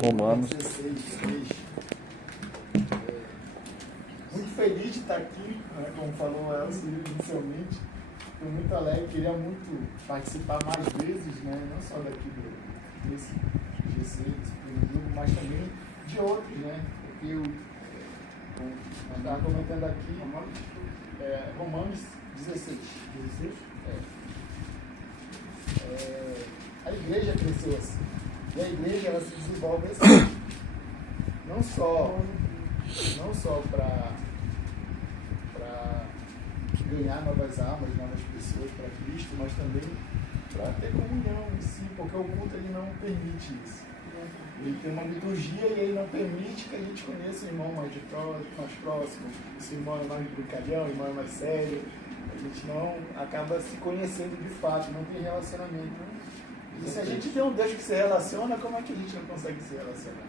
Romanos 16, 3. Muito feliz de estar aqui, né, como falou Elcio inicialmente. Estou muito alegre, queria muito participar mais vezes, né, não só daqui desse GC, desse primeiro grupo, mas também de outros, né? Porque eu estava comentando aqui Romanos 16. 16? A igreja cresceu assim. E a igreja ela se desenvolve assim. Não só para ganhar novas almas, novas pessoas para Cristo, mas também para ter comunhão em si, porque o culto ele não permite isso. Ele tem uma liturgia e ele não permite que a gente conheça o irmão mais próximo, esse irmão é mais brincalhão, o irmão é mais sério. A gente não acaba se conhecendo de fato, não tem relacionamento. E se a gente tem um Deus que se relaciona, como é que a gente não consegue se relacionar?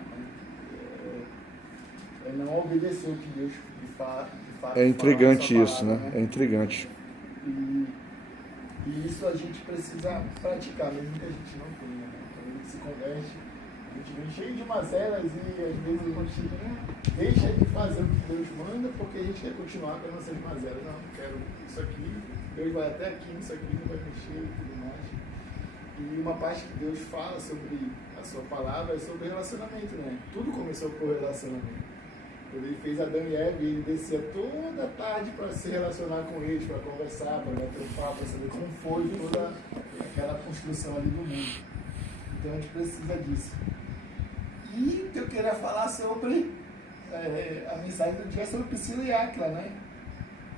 É não obedecer o que Deus de fato é intrigante palavra, isso, né? É intrigante. E isso a gente precisa praticar, mesmo que a gente não tenha, né? Quando a gente se converte, a gente vem cheio de mazelas e às vezes a gente deixa de fazer o que Deus manda porque a gente quer continuar com as nossas mazelas. Não quero isso aqui, Deus vai até aqui, isso aqui não vai mexer e tudo mais. E uma parte que Deus fala sobre a sua palavra é sobre relacionamento, né? Tudo começou por relacionamento. Quando ele fez Adão e Eva, ele descia toda tarde para se relacionar com eles, para conversar, para bater um papo, para saber como foi toda aquela construção ali do mundo. Então a gente precisa disso. E o que eu queria falar sobre a mensagem do dia é sobre Priscila e Áquila, né?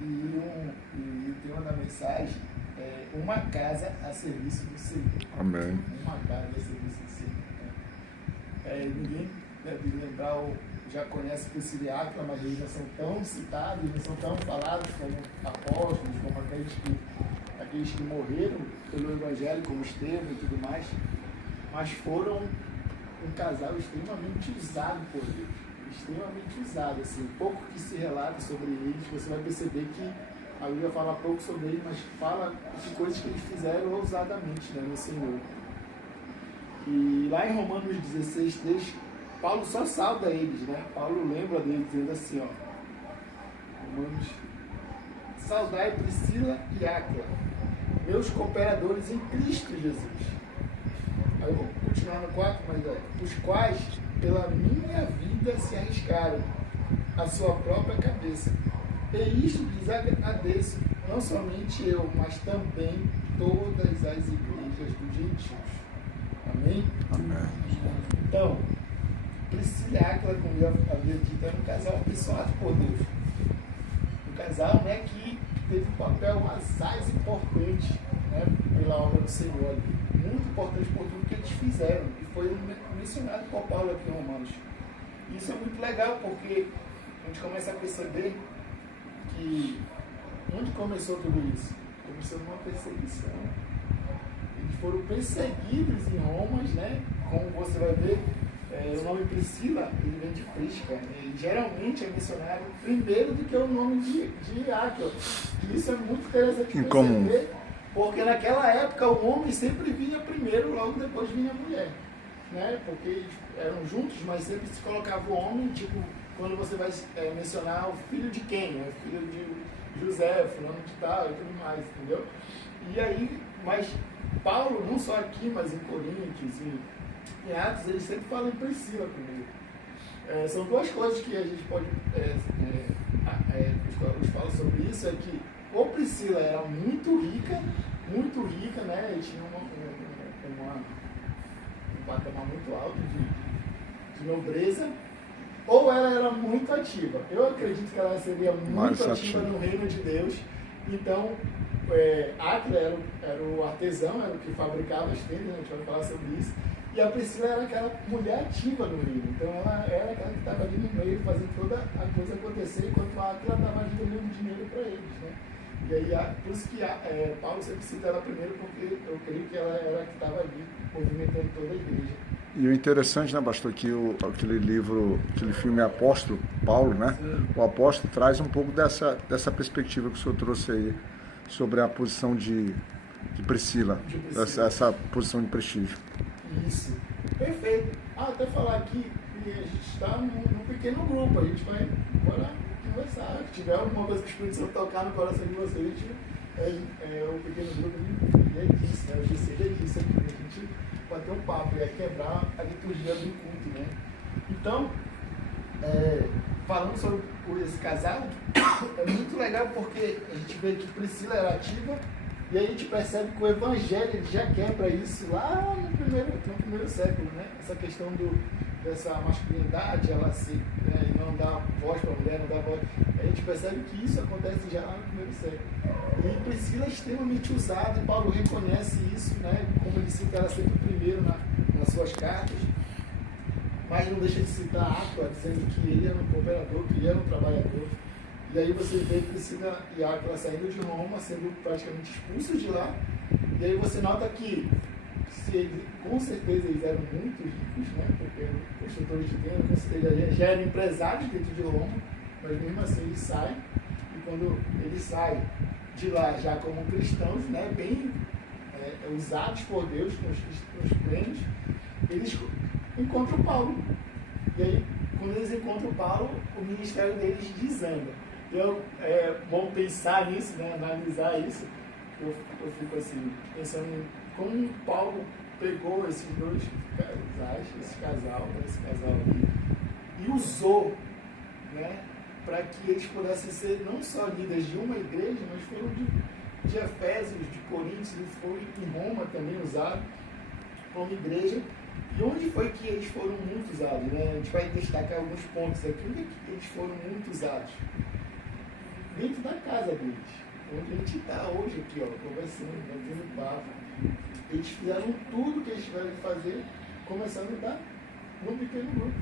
E o tema da mensagem é uma casa a serviço do Senhor. Amém. Uma casa a serviço do Senhor. Ninguém deve lembrar já conhece Priscila e Áquila, mas eles já são tão citados, não são tão falados como apóstolos, como aqueles que morreram pelo Evangelho, como Estevão e tudo mais, mas foram um casal extremamente usado por Deus, extremamente usado, assim, pouco que se relata sobre eles, você vai perceber que a Bíblia fala pouco sobre eles, mas fala de coisas que eles fizeram ousadamente, né, no Senhor. E lá em Romanos 16, 3, Paulo só sauda eles, né? Paulo lembra deles dizendo assim, ó, Romanos, saudai Priscila e Áquila, meus cooperadores em Cristo Jesus. Aí eu vou continuar no 4, mas os quais pela minha vida se arriscaram a sua própria cabeça. E isto lhes agradeço, não somente eu, mas também todas as igrejas dos gentios. Amém? Amém. Então, Priscila e Áquila, como eu havia dito, era um casal abençoado por Deus. Um casal, né, que teve um papel mais importante, né, pela obra do Senhor. Muito importante por tudo que eles fizeram. E foi mencionado por Paulo aqui em Romanos. Isso é muito legal, porque a gente começa a perceber que onde começou tudo isso? Começou numa perseguição. Eles foram perseguidos em Roma, né? Como você vai ver, o nome Priscila, ele vem de Prisca. Ele geralmente é mencionado primeiro do que o nome de Áquila. E isso é muito interessante perceber, porque naquela época o homem sempre vinha primeiro, logo depois vinha a mulher. Né? Porque eles eram juntos, mas sempre se colocava o homem, tipo, quando você vai mencionar o filho de quem? Né? Filho de José, fulano de tal e tudo mais, entendeu? E aí, mas Paulo, não só aqui, mas em Coríntios, em Atos, ele sempre fala em Priscila primeiro. São duas coisas que a gente pode os falam sobre isso, é que ou Priscila era muito rica, né? E tinha um patamar muito alto de nobreza, ou ela era muito ativa. Eu acredito que ela seria muito ativa no reino de Deus. Então, Áquila era o artesão, era o que fabricava as tendas, a gente vai falar sobre isso. E a Priscila era aquela mulher ativa no reino. Então, ela era aquela que estava ali no meio, fazendo toda a coisa acontecer, enquanto a Áquila estava dando dinheiro para eles, né? E aí, por isso que Paulo sempre cita ela primeiro, porque eu creio que ela era a que estava ali, movimentando toda a igreja. E o interessante, né, pastor, que aquele filme Apóstolo, Paulo, né? Sim. O apóstolo traz um pouco dessa perspectiva que o senhor trouxe aí, sobre a posição de Priscila, essa posição de prestígio. Isso. Perfeito. Até falar aqui, a gente está num pequeno grupo, a gente vai bora conversar. Se tiver alguma coisa que o Espírito Santo tocar no coração de vocês, a gente o pequeno grupo é disso, né? O GC é disso aqui, a gente pode ter um papo, é quebrar a liturgia do culto, né? Então, falando sobre esse casal, é muito legal porque a gente vê que Priscila era ativa e a gente percebe que o Evangelho ele já quebra isso lá no primeiro século, né? Essa questão dessa masculinidade, ela não dá voz para a mulher, não dá voz. A gente percebe que isso acontece já lá no primeiro século. E Priscila é extremamente usada e Paulo reconhece isso, né? Como ele cita ela sempre primeiro nas suas cartas. Mas não deixa de citar Áquila, dizendo que ele era um cooperador, que ele era um trabalhador. E aí você vê Priscila e Áquila saindo de Roma, sendo praticamente expulsos de lá. E aí você nota que, com certeza eles eram muito ricos, né? Porque construtores de tenda, com certeza já eram empresários dentro de Roma, mas mesmo assim eles saem. E quando eles saem de lá já como cristãos, né? Bem usados por Deus, com os plenos, eles encontram Paulo. E aí, quando eles encontram Paulo, o ministério deles desanda. Então, é bom pensar nisso, né? Analisar isso. Eu fico assim, pensando em como Paulo pegou esses dois casais, esse casal aqui, e usou, né? Para que eles pudessem ser não só líderes de uma igreja, mas foram de Efésios, de Coríntios, e foi em Roma também usado como igreja. E onde foi que eles foram muito usados? Né? A gente vai destacar alguns pontos aqui. Onde é que eles foram muito usados? Dentro da casa deles. Onde a gente está hoje aqui, ó, conversando, batendo papo. Eles fizeram tudo que eles tiveram que fazer, começando no pequeno grupo.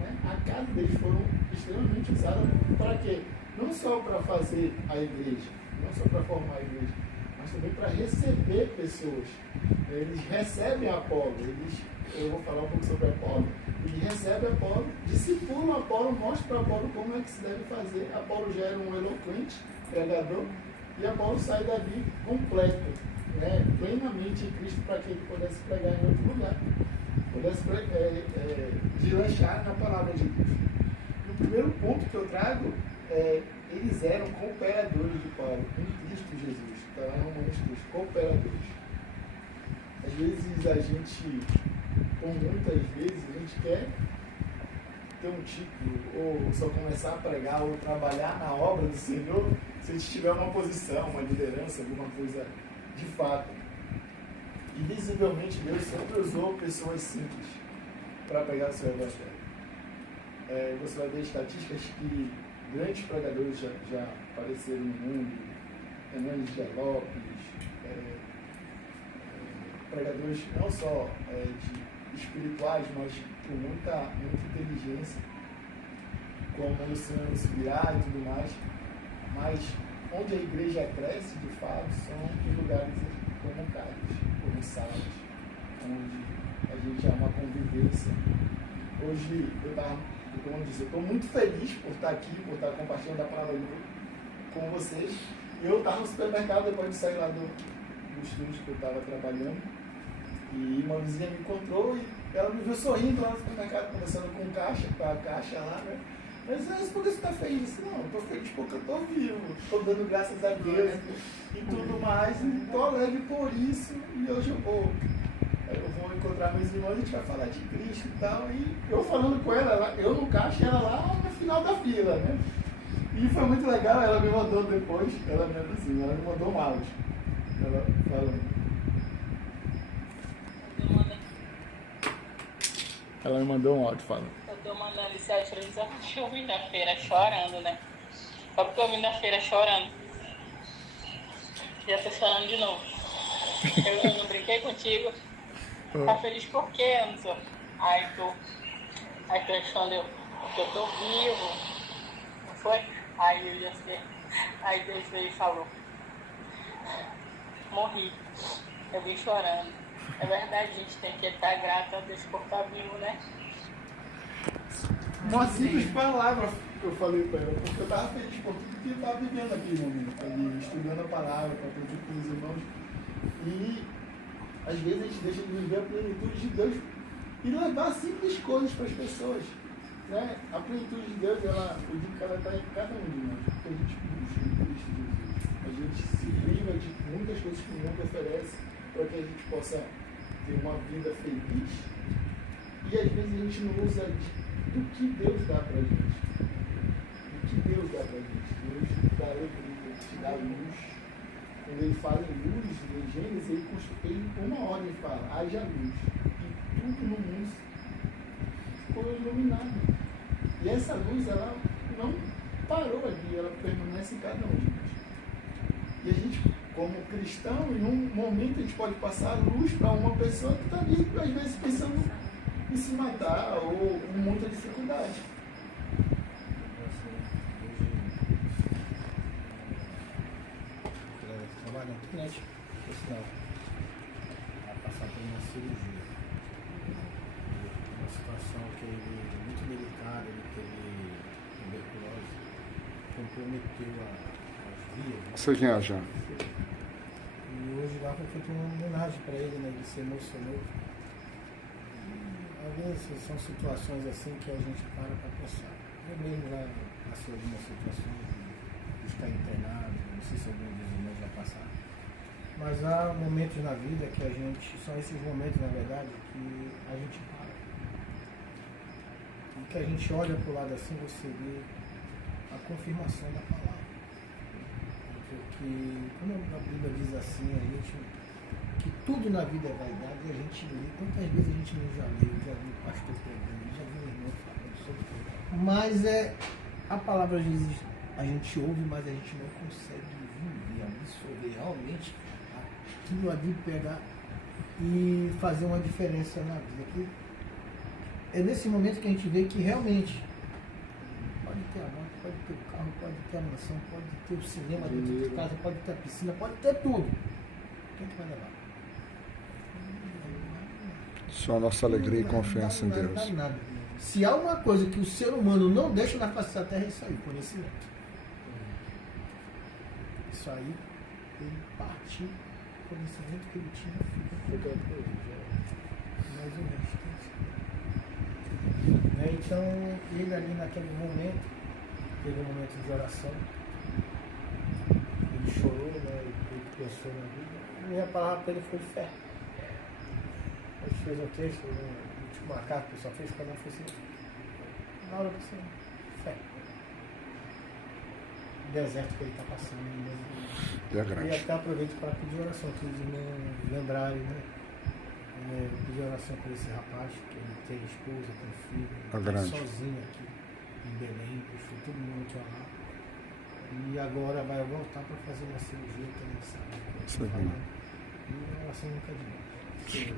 Né? A casa deles foram extremamente usada para quê? Não só para fazer a igreja, não só para formar a igreja, mas também para receber pessoas. Eles recebem Apolo, eu vou falar um pouco sobre Apolo, eles recebem Apolo, discipulam Apolo, mostram para Apolo como é que se deve fazer. Apolo já era um eloquente pregador, e Apolo sai dali completo, né, plenamente em Cristo, para que ele pudesse pregar em outro lugar, pudesse deslanchar na palavra de Deus. E o primeiro ponto que eu trago eles eram cooperadores de Paulo, em Cristo Jesus. Está lá em Romanos 3, cooperadores. Às vezes a gente, ou muitas vezes, a gente quer ter um título, ou só começar a pregar, ou trabalhar na obra do Senhor, se a gente tiver uma posição, uma liderança, alguma coisa de fato. E visivelmente Deus sempre usou pessoas simples para pregar o seu evangelho. Você vai ver estatísticas que grandes pregadores já apareceram no mundo, Hernandes de Lopes, pregadores não só espirituais, mas com muita inteligência, como Luciano Subirá e tudo mais. Mas onde a igreja cresce, de fato, são em lugares como casas, como salas, onde a gente há uma convivência. Hoje eu estou muito feliz por estar aqui, por estar compartilhando a palavra com vocês. Eu estava no supermercado depois de sair lá do estúdio que eu estava trabalhando, e uma vizinha me encontrou e ela me viu sorrindo lá no supermercado, conversando com a caixa lá, né? Mas por que você está feliz? Eu disse, não, eu estou feliz porque eu estou vivo, estou dando graças a Deus e tudo mais, e estou alegre por isso, e hoje eu vou encontrar meus irmãos, a gente vai falar de Cristo e tal, e eu falando com ela, eu no caixa e ela lá no final da fila, né? E foi muito legal, ela me mandou depois, ela me vizinha, ela me mandou um áudio, ela falando. Ela me mandou um áudio falando. Eu tô mandando esse áudio pra eles assistir eu vim na feira chorando, né? Só porque eu vim na feira chorando. Já tô chorando de novo. Eu não brinquei contigo. Tá feliz por quê, Anderson? Aí tu respondeu, porque eu tô vivo. Não foi? Aí eu já sei. Aí Deus veio e falou. Morri. Eu vim chorando. É verdade, a gente tem que estar grato a Deus por estar vivo, né? Uma simples palavra que eu falei para ela, porque eu estava feliz por tudo que eu estava vivendo aqui no momento, ali, estudando a palavra, para aprender com os irmãos. E às vezes a gente deixa de viver a plenitude de Deus e levar simples coisas para as pessoas. Né? A plenitude de Deus, eu digo que ela está em cada um de nós, porque a gente busca em Cristo Jesus. A gente se priva de muitas coisas que o mundo oferece para que a gente possa ter uma vida feliz, e às vezes a gente não usa do que Deus dá para a gente. Do que Deus dá para a gente. Deus dá alegria, te dá luz. Quando ele fala em luz, em Gênesis, ele construiu uma ordem e fala, haja luz. E tudo no mundo ficou iluminado. E essa luz, ela não parou ali, ela permanece em cada um de nós. E a gente, como cristão, em um momento a gente pode passar luz para uma pessoa que está ali, às vezes, pensando em se matar ou com muita dificuldade. Trabalhando na internet, vai passar por uma cirurgia. Uma situação que ele, muito delicada, ele teve tuberculose, comprometeu as vias. Né? Sei quem é, já. E hoje lá foi feita uma homenagem para ele, né? Ele se emocionou. Às vezes são situações assim que a gente para pensar. Eu mesmo já passei algumas situações de estar internado, não sei se algum dos irmãos já passaram. Mas há momentos na vida que a gente, são esses momentos na verdade, que a gente para. E que a gente olha para o lado assim, você vê a confirmação da palavra. Porque quando a Bíblia diz assim, a gente, que tudo na vida é vaidade, e a gente lê, quantas vezes a gente não já leu, já viu o pastor pregando, já viu o irmão falando sobre tudo. Mas a palavra às vezes a gente ouve, mas a gente não consegue viver, absorver realmente aquilo ali, pegar e fazer uma diferença na vida. Que é nesse momento que a gente vê que realmente pode ter a moto, pode ter o carro, pode ter a mansão, pode ter o cinema dentro de casa, pode ter a piscina, pode ter tudo. Quem que vai levar? Só a nossa alegria e confiança em Deus. Nada. Se há uma coisa que o ser humano não deixa na face da terra, é isso aí, conhecimento. Isso aí, ele partiu, o conhecimento que ele tinha, fica mais o resto. Né? Então, ele ali naquele momento, teve um momento de oração, ele chorou, né? Ele pensou na vida. A minha palavra para ele foi fé. A gente fez um texto, uma carta que o pessoal fez, cada um foi assim, na hora você, fé. O deserto que ele está passando. E é grande. E até aproveito para pedir oração, que os irmãos lembrarem, né? Pedir oração por esse rapaz, que ele tem esposa, tem filho, ele sozinho aqui em Belém, deixou todo mundo que orar. E agora vai voltar para fazer uma cirurgia que ele sabe. E a oração nunca é demais.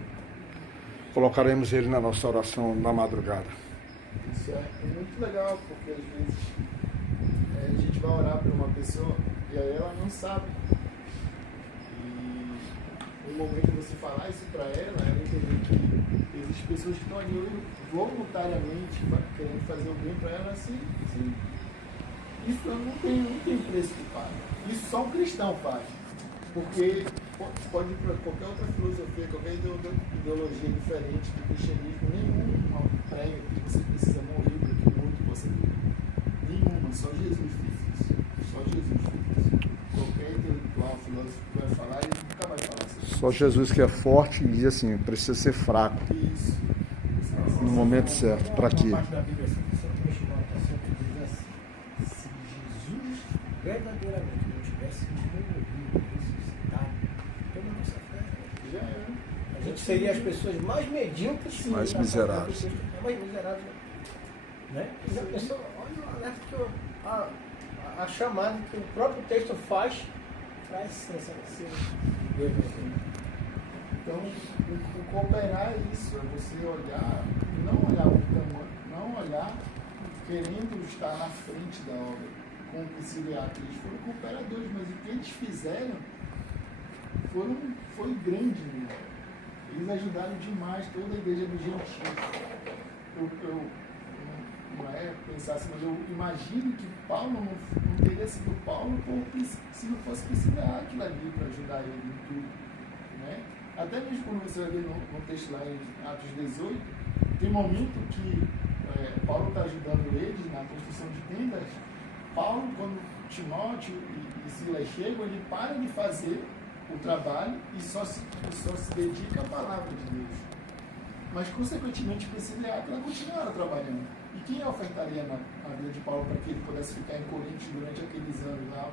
Colocaremos ele na nossa oração na madrugada. Isso é muito legal, porque às vezes a gente vai orar por uma pessoa e aí ela não sabe. E no momento que você falar isso para ela entender que existem pessoas que estão ali voluntariamente querendo fazer o bem para ela, assim, isso não tem preço que paga. Isso só um cristão faz. Porque pode ir para qualquer outra filosofia, qualquer ideologia diferente do cristianismo, nenhum prega que você precisa morrer para que o mundo possa viver. Nenhuma, só Jesus fez isso. Só Jesus fez isso. Qualquer intelectual, filósofo que vai falar, ele nunca vai falar assim. Só Jesus que é forte e diz assim, precisa ser fraco. Isso. No momento certo. Para quê? Uma parte da Bíblia sempre diz assim, se Jesus verdadeiramente não tivesse morrido, ressuscitado, toda a nossa fé, Já é. a gente seria as pessoas mais medíocres, Mais miseráveis. mais miseráveis, né? E a pessoa, olha o alerta que a chamada que o próprio texto faz para essa Então, o cooperar é isso, é você olhar, não olhar o tamanho, não olhar querendo estar na frente da obra, como auxiliar. Eles foram cooperadores, mas o que eles fizeram foi grande, né? Eles ajudaram demais toda a igreja do Gentio. Eu não é pensar assim, mas eu imagino que Paulo não teria sido Paulo se não fosse auxiliar aquilo ali para ajudar ele em tudo, né? Até mesmo quando você vai ver no texto lá em Atos 18, Tem momento que Paulo está ajudando eles na construção de tendas. Paulo, quando Timóteo e Silas chegam, ele para de fazer o trabalho e só se dedica à palavra de Deus. Mas, consequentemente, Priscila e Áquila continuaram trabalhando. E quem ofertaria na vida de Paulo para que ele pudesse ficar em Corinto durante aqueles anos lá,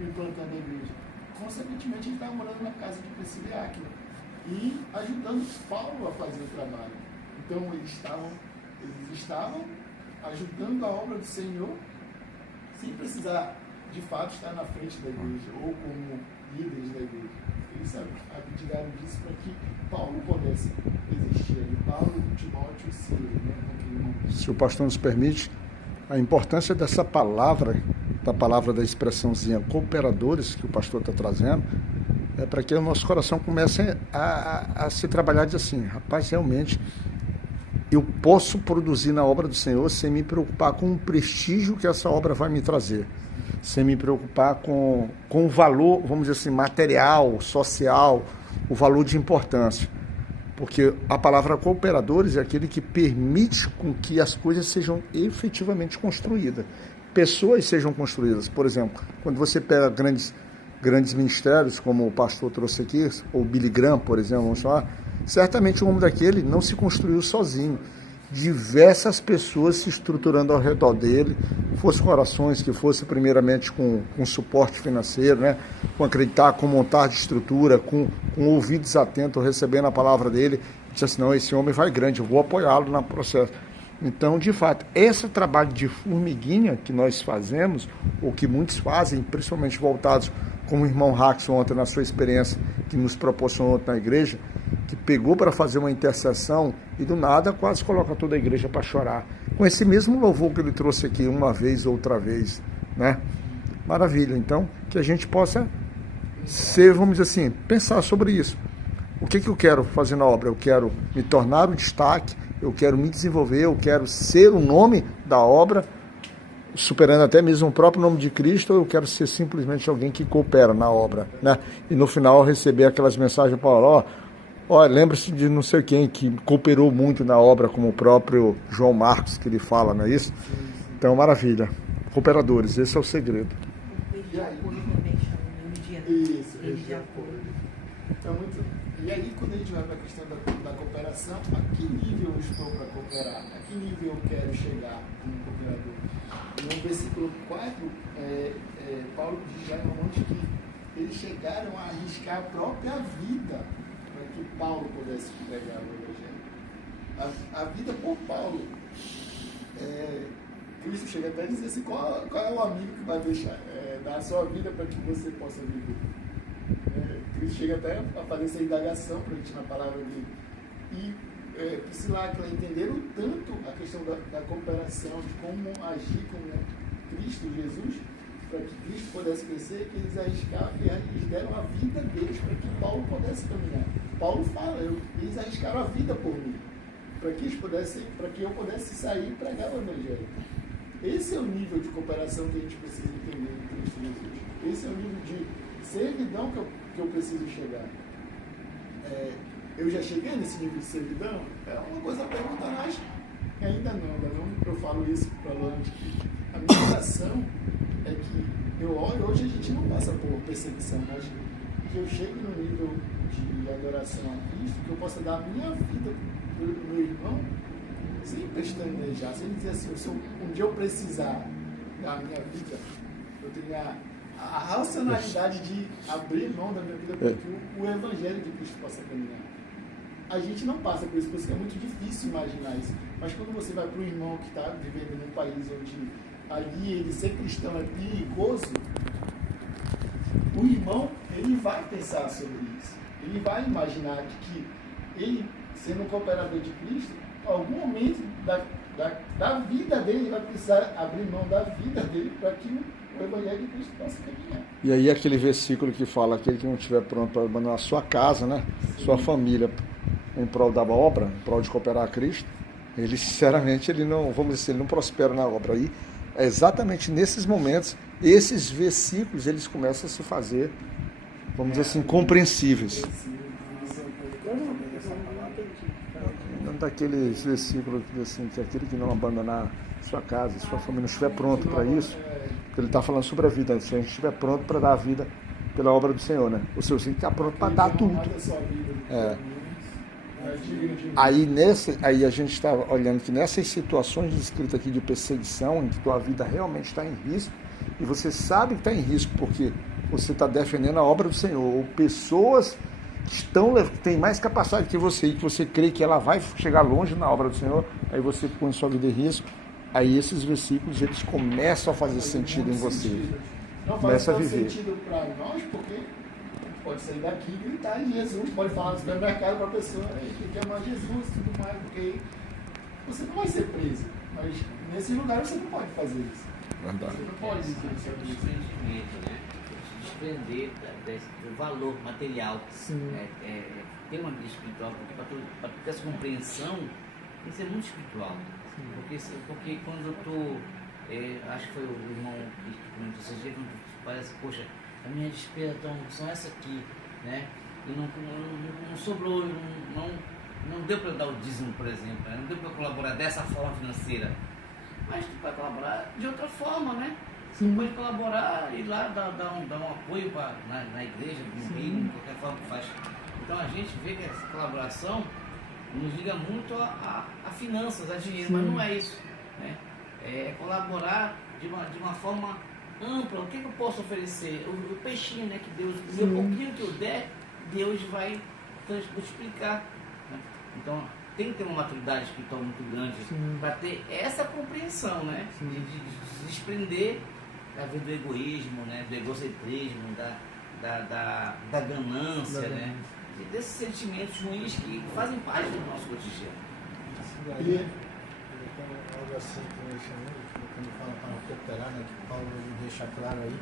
implantando a igreja? Consequentemente, ele estava morando na casa de Priscila e Áquila e ajudando Paulo a fazer o trabalho. Então, eles estavam ajudando a obra do Senhor sem precisar, de fato, estar na frente da igreja ou como líderes da igreja. Eles abdicaram disso para que Paulo pudesse existir ali. Paulo, Timóteo e Silas, né, naquele momento. Se o pastor nos permite, a importância dessa palavra, da expressãozinha cooperadores, que o pastor está trazendo, é para que o nosso coração comece a se trabalhar de assim, rapaz, realmente, eu posso produzir na obra do Senhor sem me preocupar com o prestígio que essa obra vai me trazer, sem me preocupar com o valor, vamos dizer assim, material, social, o valor de importância. Porque a palavra cooperadores é aquele que permite com que as coisas sejam efetivamente construídas. Pessoas sejam construídas. Por exemplo, quando você pega grandes ministérios, como o pastor trouxe aqui, ou Billy Graham, por exemplo, vamos falar, certamente o homem daquele não se construiu sozinho. Diversas pessoas se estruturando ao redor dele, fosse com orações, que fosse primeiramente com suporte financeiro, né? Com acreditar, com montar de estrutura, com ouvidos atentos, recebendo a palavra dele, disse assim, não, esse homem vai grande, eu vou apoiá-lo no processo. Então, de fato, esse trabalho de formiguinha que nós fazemos, ou que muitos fazem, principalmente voltados, como o irmão Raxon ontem na sua experiência, que nos proporcionou na igreja, que pegou para fazer uma intercessão e do nada quase coloca toda a igreja para chorar. Com esse mesmo louvor que ele trouxe aqui uma vez, outra vez, né? Maravilha. Então, que a gente possa ser, vamos dizer assim, pensar sobre isso. O que eu quero fazer na obra? Eu quero me tornar o destaque, eu quero me desenvolver, eu quero ser o nome da obra, superando até mesmo o próprio nome de Cristo, ou eu quero ser simplesmente alguém que coopera na obra, né? E no final receber aquelas mensagens para lembre-se de não sei quem que cooperou muito na obra, como o próprio João Marcos, que ele fala, não é isso? Então, maravilha. Cooperadores, esse é o segredo. E aí, quando a gente vai para a questão da cooperação, a que nível eu estou para cooperar? A que nível eu quero chegar como cooperador? No versículo 4, Paulo diz já em Romanos que eles chegaram a arriscar a própria vida para que Paulo pudesse pregar o Evangelho. A vida por Paulo. Cristo chega até a dizer assim, qual é o amigo que vai dar a sua vida para que você possa viver? Cristo chega até a fazer essa indagação para a gente na palavra dele. E Priscila e Áquila entenderam tanto a questão da cooperação, de como agir com Cristo, Jesus, para que Cristo pudesse crescer, que eles arriscaram e eles deram a vida deles para que Paulo pudesse caminhar. Paulo fala, eles arriscaram a vida por mim, para que eu pudesse sair e pregar o Evangelho. Esse é o nível de cooperação que a gente precisa entender em Cristo Jesus. Esse é o nível de servidão que eu preciso chegar. Eu já cheguei nesse nível de servidão? É uma coisa a perguntar, mas ainda não. Eu falo isso para longe. A minha oração é que eu oro, hoje a gente não passa por perseguição, mas que eu chegue no nível de adoração a Cristo, que eu possa dar a minha vida pelo meu irmão, sem pestanejar, sem dizer assim, um dia eu precisar da minha vida, eu tenho a racionalidade de abrir mão da minha vida para que o Evangelho de Cristo possa caminhar. A gente não passa por isso, porque é muito difícil imaginar isso. Mas quando você vai para um irmão que está vivendo num país onde ali ele ser cristão é perigoso, o irmão, ele vai pensar sobre isso. Ele vai imaginar que ele, sendo um cooperador de Cristo, em algum momento da vida dele, ele vai precisar abrir mão da vida dele para que o Evangelho de Cristo possa caminhar. E aí aquele versículo que fala, aquele que não estiver pronto para abandonar a sua casa, né? Sua família, em prol da obra, em prol de cooperar a Cristo, ele sinceramente, ele não prospera na obra. Aí, é exatamente nesses momentos, esses versículos, eles começam a se fazer, vamos dizer assim, compreensíveis. um daqueles versículos que diz assim, que aquele que não abandonar sua casa, sua família, não estiver pronto para isso, ele está falando sobre a vida, se a gente estiver pronto para dar a vida pela obra do Senhor, né? O Senhor tem que estar pronto para dar tudo. Aí a gente está olhando que nessas situações descritas aqui de perseguição, em que tua vida realmente está em risco, e você sabe que está em risco porque você está defendendo a obra do Senhor, ou pessoas que têm mais capacidade que você, e que você crê que ela vai chegar longe na obra do Senhor, aí você põe sua vida em risco, aí esses versículos eles começam a fazer sentido em você. Não faz sentido para nós, porque pode sair daqui e gritar em Jesus, pode falar no supermercado para a pessoa que quer mais Jesus e tudo mais, porque você não vai ser preso. Mas nesse lugar você não pode fazer isso. Verdade. Você não pode dizer isso. Desprendimento, né? Se desprender do valor material. Ter uma vida espiritual, porque para ter essa compreensão, isso é muito espiritual. Porque quando tu, acho que foi o irmão que comentou esse dia, quando parece, poxa, a minha despesa são essa aqui, né? E não sobrou, não deu para eu dar o dízimo, por exemplo, né? Não deu para eu colaborar dessa forma financeira. Mas tu pode colaborar de outra forma, né? Você pode colaborar e lá dar um apoio na igreja, no mínimo, de qualquer forma que faz. Então a gente vê que essa colaboração nos liga muito a finanças, a dinheiro, mas não é isso, né? É colaborar de uma forma ampla. O que eu posso oferecer? O peixinho, né, que Deus, o meu pouquinho que eu der, Deus vai multiplicar, né? Então tem que ter uma maturidade espiritual muito grande para ter essa compreensão, né? De desprender da vida do egoísmo, né? Do egocentrismo, da ganância, né? E desses sentimentos ruins que fazem parte do nosso cotidiano. Tem algo assim que eu chamo, quando fala para cooperar, né? Que Paulo deixa claro aí,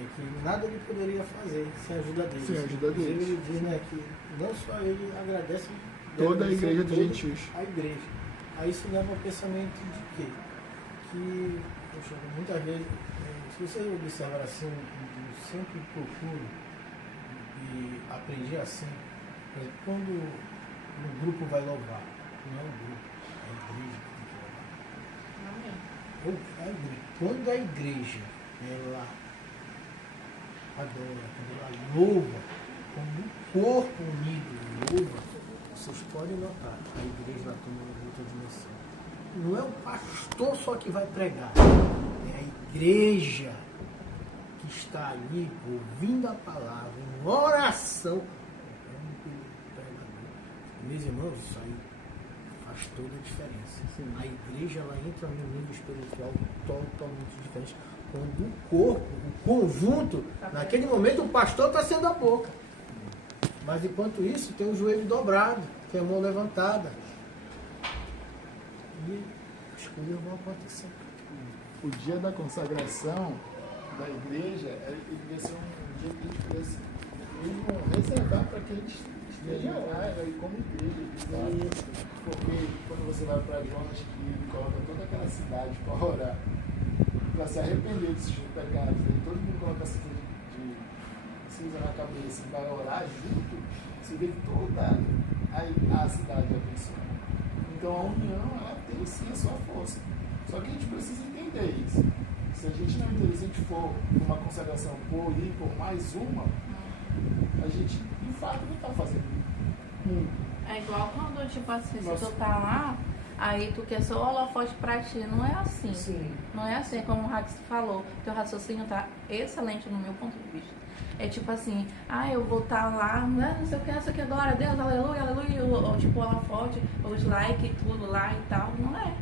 é que nada ele poderia fazer sem a ajuda deles. Sem a ajuda deles. Ele diz, né, que não só ele agradece toda a igreja dos gentios. A igreja. Aí isso leva ao pensamento de quê? Que, poxa, muitas vezes, se você observar assim, eu sempre procuro e aprendi assim, quando o grupo vai louvar, não é o grupo, é a igreja que tem que louvar. É a igreja. Quando a igreja ela adora, quando ela louva, quando o corpo unido louva, vocês podem notar, a igreja ela toma uma outra dimensão. Não é o pastor só que vai pregar, é a igreja que está ali ouvindo a palavra, em oração. Meus irmãos, isso aí faz toda a diferença. Sim. A igreja ela entra num nível espiritual totalmente diferente. Quando o corpo, o conjunto, naquele momento o pastor está sendo a boca. Mas enquanto isso, tem o joelho dobrado, tem a mão levantada. E as coisas vão acontecer. O dia da consagração da igreja, ele devia ser um dia que a gente pudesse mesmo reservar para que a gente esteja lá, como igreja. Porque quando você vai para Jonas, que ele coloca toda aquela cidade para orar, para se arrepender dos seus pecados, e todo mundo coloca essa cinza na cabeça e vai orar junto, você vê que toda a cidade abençoa. Então a união, ela tem sim a sua força. Só que a gente precisa entender isso. Se a gente não entender, se a gente for uma consagração por ir por mais uma, a gente de fato não está fazendo. É igual quando, tipo assim, se tu tá lá, aí tu quer só o holofote pra ti. Não é assim. Sim. Não é assim, como o Rax falou. Teu raciocínio tá excelente no meu ponto de vista. É tipo assim, eu vou estar lá, não sei o que, glória a Deus, aleluia, aleluia, ou tipo o holofote, os likes, tudo lá e tal. Não é.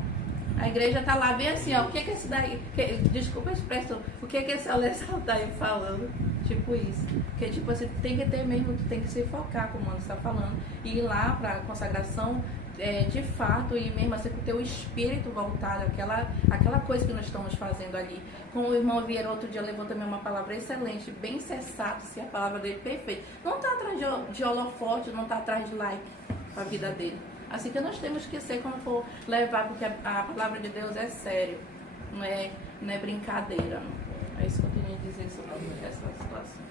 A igreja tá lá bem assim, ó, o que é esse daí, desculpa a expressão, o que é esse Alessandro tá aí falando? Tipo isso. Porque, tipo assim, tem que ter mesmo, tu tem que se focar, como o Mano está falando, e ir lá pra consagração, de fato, e mesmo assim com o teu espírito voltado, aquela coisa que nós estamos fazendo ali. Como o irmão Vieira outro dia levou também uma palavra excelente, bem sensato, se a palavra dele perfeita. Não tá atrás de holofote, não tá atrás de like pra vida dele. Assim que nós temos que ser quando for levar, porque a palavra de Deus é sério, não é brincadeira. Não. É isso que eu queria dizer sobre essa situação.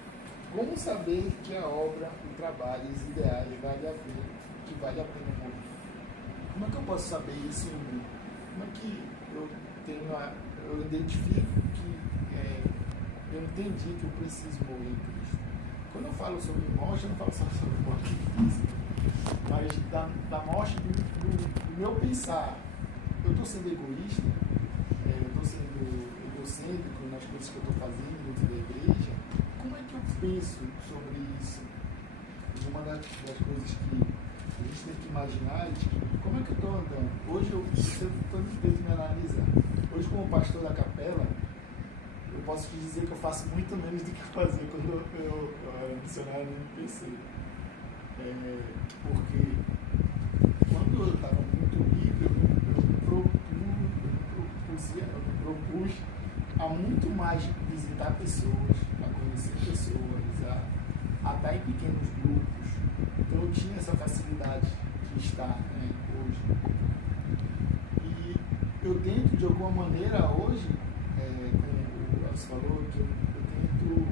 Como saber que a obra, o trabalho, os ideais vale a pena morrer? Como é que eu posso saber isso em mim? Como é que eu identifico que eu entendi que eu preciso morrer em Cristo? Quando eu falo sobre morte, eu não falo só sobre morte física, mas da morte do meu pensar. Eu estou sendo egoísta, eu estou sendo egocêntrico nas coisas que eu estou fazendo dentro da igreja. Como é que eu penso sobre isso? Uma das coisas que a gente tem que imaginar é como é que eu estou andando. Hoje eu tento me analisar. Hoje, como pastor da capela, eu posso te dizer que eu faço muito menos do que eu fazia quando eu era missionário no MPC. Porque quando eu estava muito livre, eu me propus a muito mais visitar pessoas, a conhecer pessoas, a estar em pequenos grupos. Então eu tinha essa facilidade de estar, né, hoje. E eu tento, de alguma maneira, hoje, como o Elcio falou, que eu tento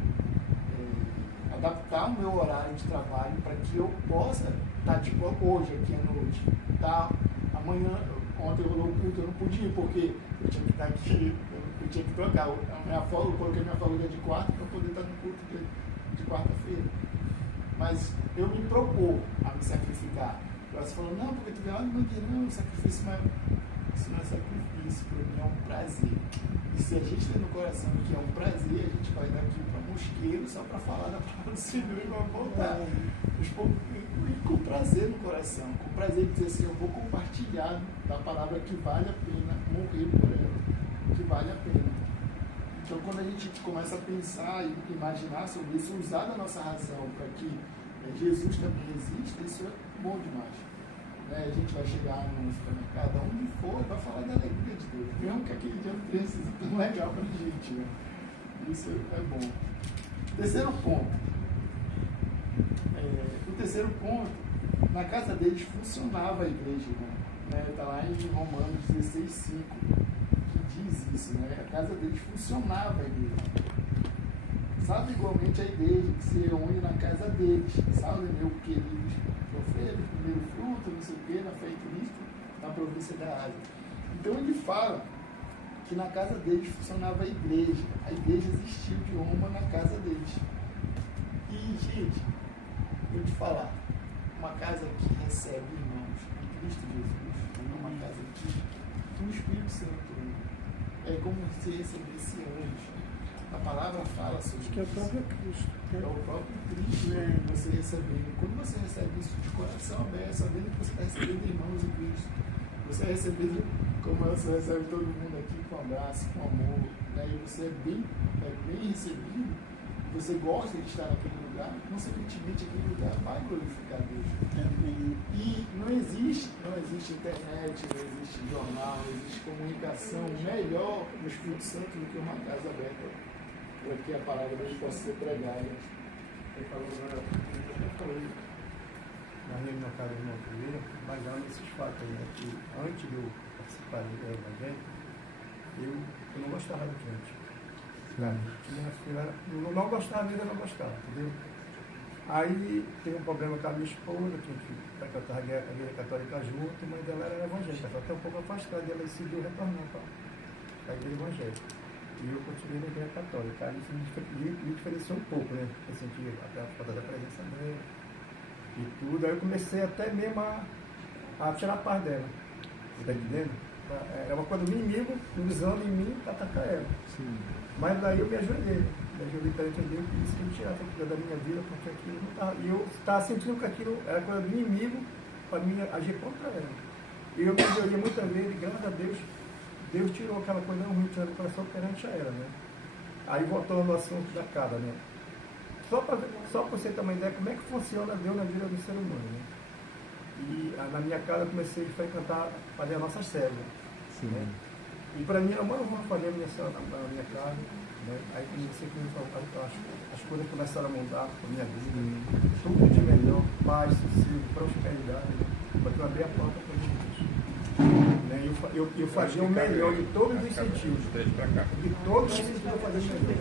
adaptar o meu horário de trabalho para que eu possa estar, tipo, hoje, aqui à noite. Tá? Amanhã, ontem rolou o culto, eu não podia ir, porque eu tinha que estar aqui, eu tinha que trocar. Eu coloquei minha folga de quarta para poder estar no culto de quarta-feira. Mas eu me propor a me sacrificar. Você falou, não, porque tu vê, olha, não, sacrifício não é, isso não é sacrifício, para mim é um prazer. E se a gente tem no coração que é um prazer, a gente vai daqui para Mosqueiro só para falar da palavra do Senhor e vai voltar. Com prazer no coração, com prazer de dizer assim, eu vou compartilhar da palavra que vale a pena morrer por ela, que vale a pena. Então, quando a gente começa a pensar e imaginar sobre isso, usar da nossa razão para que Jesus também exista, isso é bom demais. A gente vai chegar no supermercado, onde for, vai falar da alegria de Deus, mesmo que aquele dia não tenha sido tão legal para a gente. Né? Isso é bom. Terceiro ponto. O terceiro ponto, na casa deles funcionava a igreja, né? Está lá em Romanos 16:5, que diz isso, né? A casa deles funcionava a igreja. Sabe, igualmente a igreja que se reúne na casa deles, sabe, meu querido profeta, primeiro fruto, não sei o que, na fé em Cristo, na província da Ásia. Então ele fala que na casa deles funcionava a igreja existiu de Roma na casa deles. E, gente, vou te falar, uma casa que recebe irmãos em Cristo Jesus, uma casa que o Espírito Santo é como se recebesse anjos. A palavra fala sobre isso. Que é o próprio Cristo. É o próprio Cristo você recebendo. Quando você recebe isso de coração aberto, sabendo que você está recebendo irmãos em Cristo, você é recebido como você recebe todo mundo aqui, com abraço, com amor, né? E você é bem recebido, você gosta de estar naquele lugar, consequentemente aquele lugar vai glorificar Deus. E não existe internet, não existe jornal, não existe comunicação melhor no Espírito Santo do que uma casa aberta, para que a palavra de Deus possa ser pregada. Ele falou agora, eu falei na casa do meu filho, mas olha esses fatos aí, né, que antes de eu participar do Evangelho, eu não gostava do crente. Eu não gostava dele, eu não gostava, entendeu? Aí tem um problema com a minha esposa, que a gente frequentava a igreja católica junto, e a mãe dela era evangélica, só que um pouco afastada, e ela decidiu retornar para a igreja evangélica. E eu continuei na igreja católica. Aí isso me diferenciou um pouco, né? Eu senti até a falta da presença dela e tudo. Aí eu comecei até mesmo a tirar a paz dela. Você está entendendo? Era uma coisa do inimigo usando em mim para atacar ela. Sim. Mas daí eu me ajoelhei. Para entender que isso que me tirava da minha vida, porque aquilo não estava. E eu estava sentindo que aquilo era coisa do inimigo para mim agir contra ela. E eu me ajoelhei muitas vezes, e graças a Deus, Deus tirou aquela coisa ruim que era o coração perante a ela, né? Aí voltando no assunto da casa, né? Só para você ter uma ideia como é que funciona Deus na vida do ser humano, né? E na minha casa eu comecei a frequentar, fazer as nossas células. Né? E para mim, eu não vou fazer a minha célula na minha casa, né? Aí comecei a as coisas começaram a mudar na minha vida, tudo de melhor, paz, sossego, prosperidade, né? Porque eu abri a porta para Jesus. Eu fazia o melhor de todos os sentidos. De todos os sentidos eu fazia o melhor.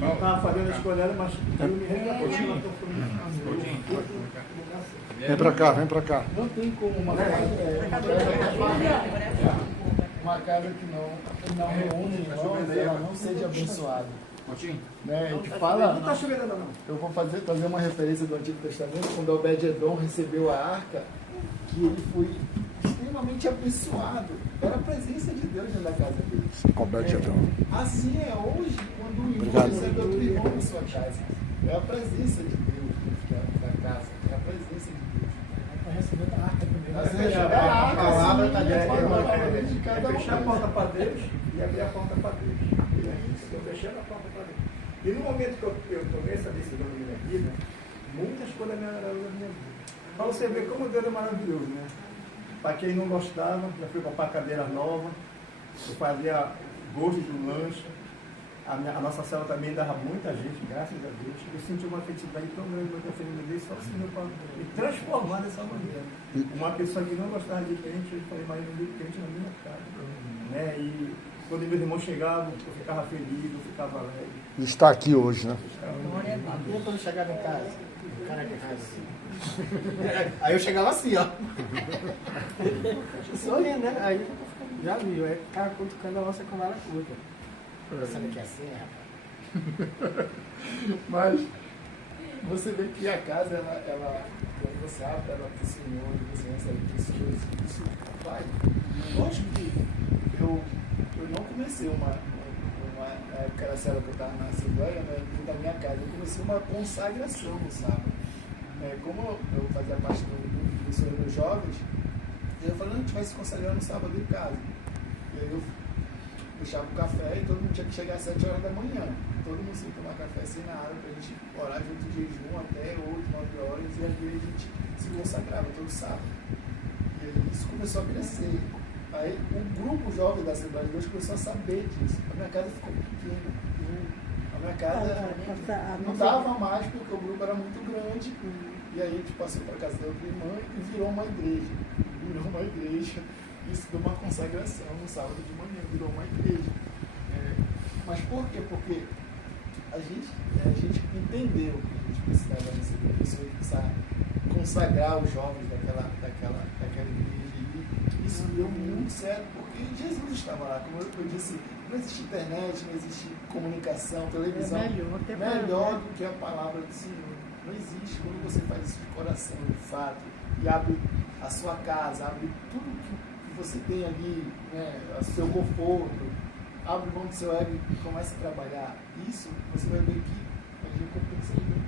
Eu estava fazendo a escolha, mas eu me retratou. Vem pra cá, vem pra cá. Não tem como uma casa que não reúne irmãos, ela não seja abençoada. Né? A gente fala, eu vou fazer uma referência do Antigo Testamento, quando Obed-Edom recebeu a arca, que ele foi extremamente abençoado. Era a presença de Deus dentro da casa dele. Obed-Edom. Assim é hoje, quando o irmão recebe outro irmão na sua casa. É a presença de Deus da casa, é a presença de Deus. Para receber a arca primeiro. A palavra está dentro de cada um. Fechar a porta para Deus e abrir a porta para Deus. Estou fechando a porta para Deus. E no momento que eu tomei essa decisão na minha vida, muitas coisas melhoraram na minha vida. Para você ver como Deus é maravilhoso, né? Para quem não gostava, já fui comprar cadeiras novas, eu fazia gosto de um lanche. A nossa célula também dava muita gente, graças a Deus. Eu senti uma felicidade tão grande quando eu fiz só o Senhor para me transformar dessa maneira. Uma pessoa que não gostava de crente, eu falei, mas eu não vi crente na minha casa. Né? E quando meus irmãos chegavam, eu ficava feliz, eu ficava alegre. E está aqui hoje, né? Até quando eu chegava em casa, o cara de casa assim. Aí eu chegava assim, ó. Sorrindo, né? Aí já viu, aí ficava cutucando a nossa canela curta. Sabe que é assim, rapaz? Mas você vê que a casa, ela quando você abre ela para o Senhor, você recebe pessoas, isso vai. Lógico que eu não comecei uma época da célula que eu estava na Assembleia, né, da minha casa, eu comecei uma consagração no sábado. Como eu fazia parte do Senhor dos Jovens, eu falei, a gente vai se consagrar no sábado em casa. E aí eu deixava o café e todo mundo tinha que chegar às 7 horas da manhã. Todo mundo sem tomar café, sem nada, para a gente orar junto de jejum até 8, 9 horas, e aí a gente se consagrava todo sábado. E aí isso começou a crescer. Aí o grupo jovem da Assembleia de Deus começou a saber disso. A minha casa ficou pequena. A minha casa não dava mais porque o grupo era muito grande. E aí a gente passou para a casa da outra irmã e virou uma igreja. Isso deu uma consagração no sábado de manhã, virou uma igreja. Mas por quê? Porque a gente entendeu que a gente precisava receber pessoas que precisavam consagrar os jovens daquela igreja. E isso deu muito certo, porque Jesus estava lá. Como eu disse, não existe internet, não existe comunicação, televisão. É melhor do que a palavra do Senhor. Não existe. Quando você faz isso de coração, de fato, e abre a sua casa, abre tudo que você tem ali, né, o seu conforto, abre mão do seu ego e começa a trabalhar. Isso, você vai ver que a recompensa vem,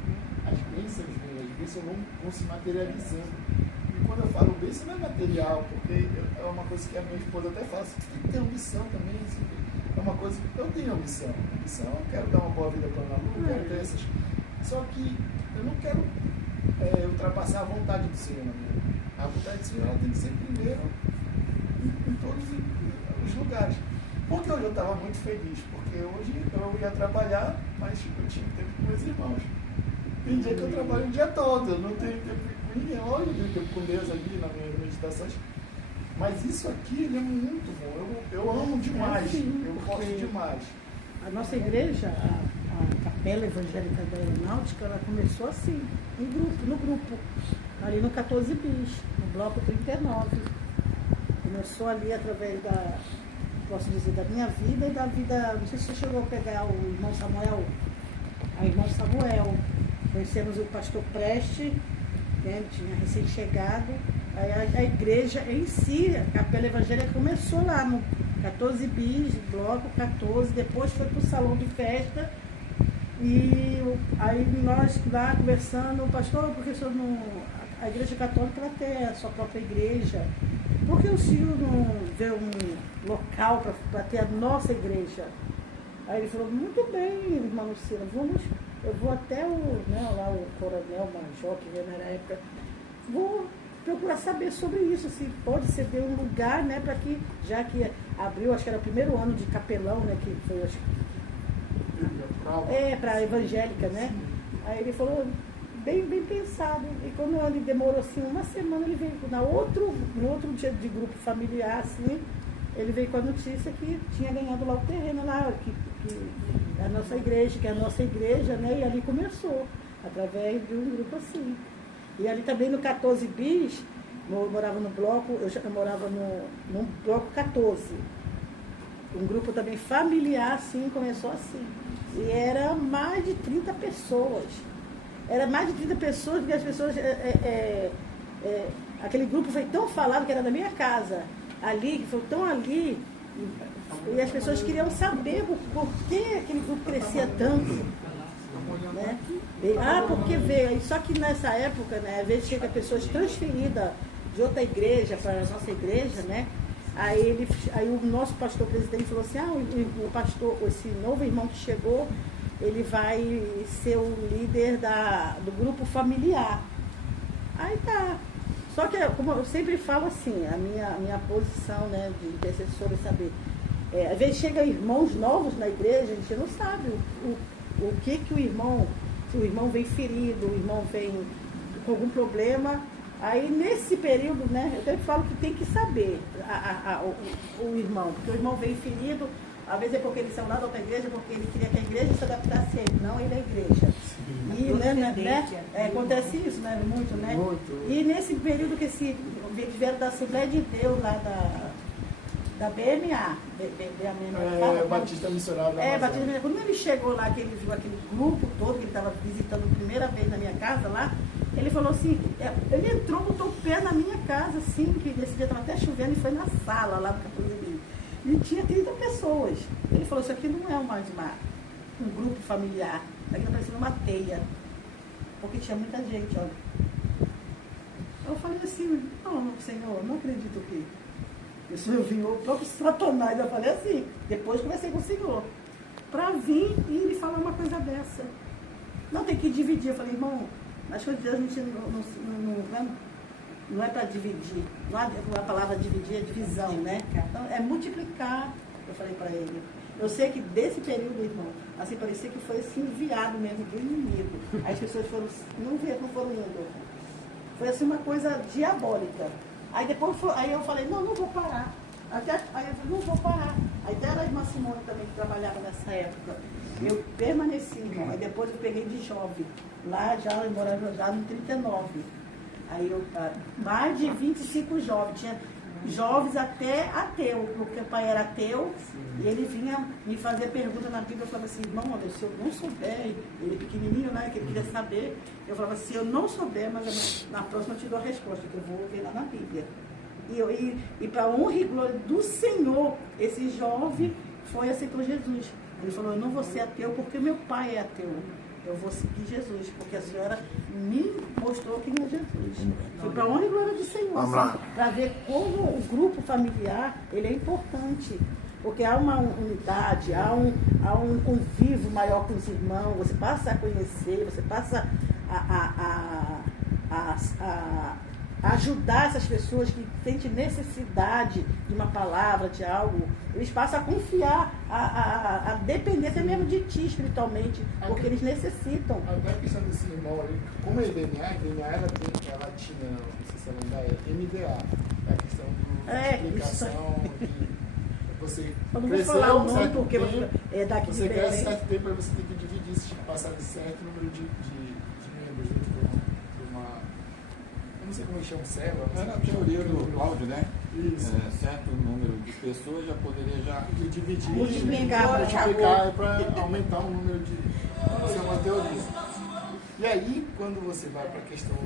as bênçãos vão se materializando. E quando eu falo bênção, não é material, porque é uma coisa que a minha esposa até fala, você tem que ter ambição também. É uma coisa que eu tenho ambição. Eu quero dar uma boa vida para o meu aluno, quero ter essas. Só que eu não quero ultrapassar a vontade do Senhor. A vontade do Senhor ela tem que ser primeiro em todos os lugares. Porque hoje eu estava muito feliz, porque hoje eu ia trabalhar, mas eu tinha tempo com meus irmãos. Tem dia que eu trabalho o dia todo, eu não tenho tempo com ninguém. Hoje eu tenho tempo com Deus ali nas minhas meditações. Mas isso aqui ele é muito bom, eu amo demais, eu gosto demais. A nossa igreja, a Capela Evangélica da Aeronáutica, ela começou assim, no grupo, ali no 14 bis, no bloco 39. Começou ali através posso dizer, da minha vida e da vida, não sei se você chegou a pegar o irmão Samuel, conhecemos o pastor Preste, né, ele tinha recém-chegado, aí a igreja em si, a Capela Evangélica começou lá no 14 bis, bloco 14, depois foi para o salão de festa, e aí nós lá conversando, pastor, porque a igreja católica ela tem a sua própria igreja, por que o senhor não vê um local para ter a nossa igreja? Aí ele falou, muito bem, irmã Lucila, eu vou até lá o coronel major que veio na época, vou procurar saber sobre isso, se pode ceder um lugar, né, para que, já que abriu, acho que era o primeiro ano de capelão, né, que foi, acho que para a evangélica, né? Aí ele falou, bem pensado. E quando ele demorou assim uma semana, ele veio no outro dia de grupo familiar, assim, ele veio com a notícia que tinha ganhado lá o terreno lá, que é a nossa igreja, né? E ali começou, através de um grupo assim. E ali também no 14 bis, eu morava no bloco, eu morava no bloco 14. Um grupo também familiar, assim, começou assim. E era mais de 30 pessoas. Era mais de 30 pessoas, porque as pessoas... aquele grupo foi tão falado que era da minha casa. Ali, que foi tão ali... E as pessoas queriam saber por que aquele grupo crescia tanto. Né? Porque veio. Só que nessa época, né, às vezes chega pessoas transferidas de outra igreja para a nossa igreja, né? Aí o nosso pastor presidente falou assim, o pastor, esse novo irmão que chegou, ele vai ser o líder do grupo familiar. Aí tá. Só que, como eu sempre falo assim, a minha posição, né, de intercessor é saber. Às vezes chegam irmãos novos na igreja, a gente não sabe o que o irmão, se o irmão vem ferido, o irmão vem com algum problema. Aí nesse período, né, eu sempre falo que tem que saber o irmão, porque o irmão vem ferido, às vezes é porque ele saiu lá da outra igreja, porque ele queria que a igreja se adaptasse a ele, não ele é a igreja. E acontece isso, né? Muito, né? Muito. E nesse período que eles vieram da Assembleia de Deus, lá da BMA, Batista Missionário da Amazônia. Batista Missionário. Quando ele chegou lá, que ele viu aquele grupo todo, que ele estava visitando a primeira vez na minha casa lá, ele falou assim, ele entrou, botou o pé na minha casa, assim, que nesse dia estava até chovendo, e foi na sala lá no 14 bis. E tinha 30 pessoas. Ele falou, isso aqui não é mais um grupo familiar, isso aqui está parecendo uma teia. Porque tinha muita gente, olha. Eu falei assim, não, Senhor, não acredito que o Senhor vinha o próprio Satanás. Eu falei assim, depois conversei com o Senhor, para vir e ele falar uma coisa dessa. Não, tem que dividir. Eu falei, irmão, as coisas de Deus a gente não é para dividir. Não a palavra dividir é divisão, né? Então, é multiplicar. Eu falei para ele. Eu sei que desse período, irmão, assim, parecia que foi assim, enviado mesmo do inimigo. Aí as pessoas não foram indo. Foi assim uma coisa diabólica. Aí depois aí eu falei, não vou parar. Aí eu falei, não vou parar. Aí até era a irmã Simone também que trabalhava nessa época. Eu permaneci, irmão. Aí depois eu peguei de jovem. Lá eu morava já no 39. Aí mais de 25 jovens. Tinha jovens até ateu, porque o pai era ateu. E ele vinha me fazer pergunta na Bíblia. Eu falava assim, irmão, se eu não souber, ele pequenininho, né, que ele queria saber. Eu falava assim, eu não souber, mas na próxima eu te dou a resposta, que eu vou ver lá na Bíblia. E para honra e glória do Senhor, esse jovem aceitou Jesus. Ele falou, eu não vou ser ateu porque meu pai é ateu. Eu vou seguir Jesus, porque a senhora me mostrou quem é Jesus. Foi para a honra e glória do Senhor. Para ver como o grupo familiar ele é importante. Porque há uma unidade, há um convívio maior com os irmãos, você passa a conhecer, você passa a ajudar essas pessoas que sentem necessidade de uma palavra, de algo. Eles passam a confiar, a depender até mesmo de ti espiritualmente, porque eles necessitam. Até a questão desse irmão ali, como é DNA, ela tinha, não sei se ela ainda é, MDA, é a questão de explicação, você eu não vou falar o nome porque tempo, é daqui você de quer Belém. certo tempo, aí você tem que dividir se passar de certo número de membros dentro de uma... Eu não sei como chama, célula. É na teoria do Cláudio, né? Isso. Certo número de pessoas já poderia dividir, multiplicar para aumentar o número de... Isso é uma teoria. E aí, quando você vai para a questão,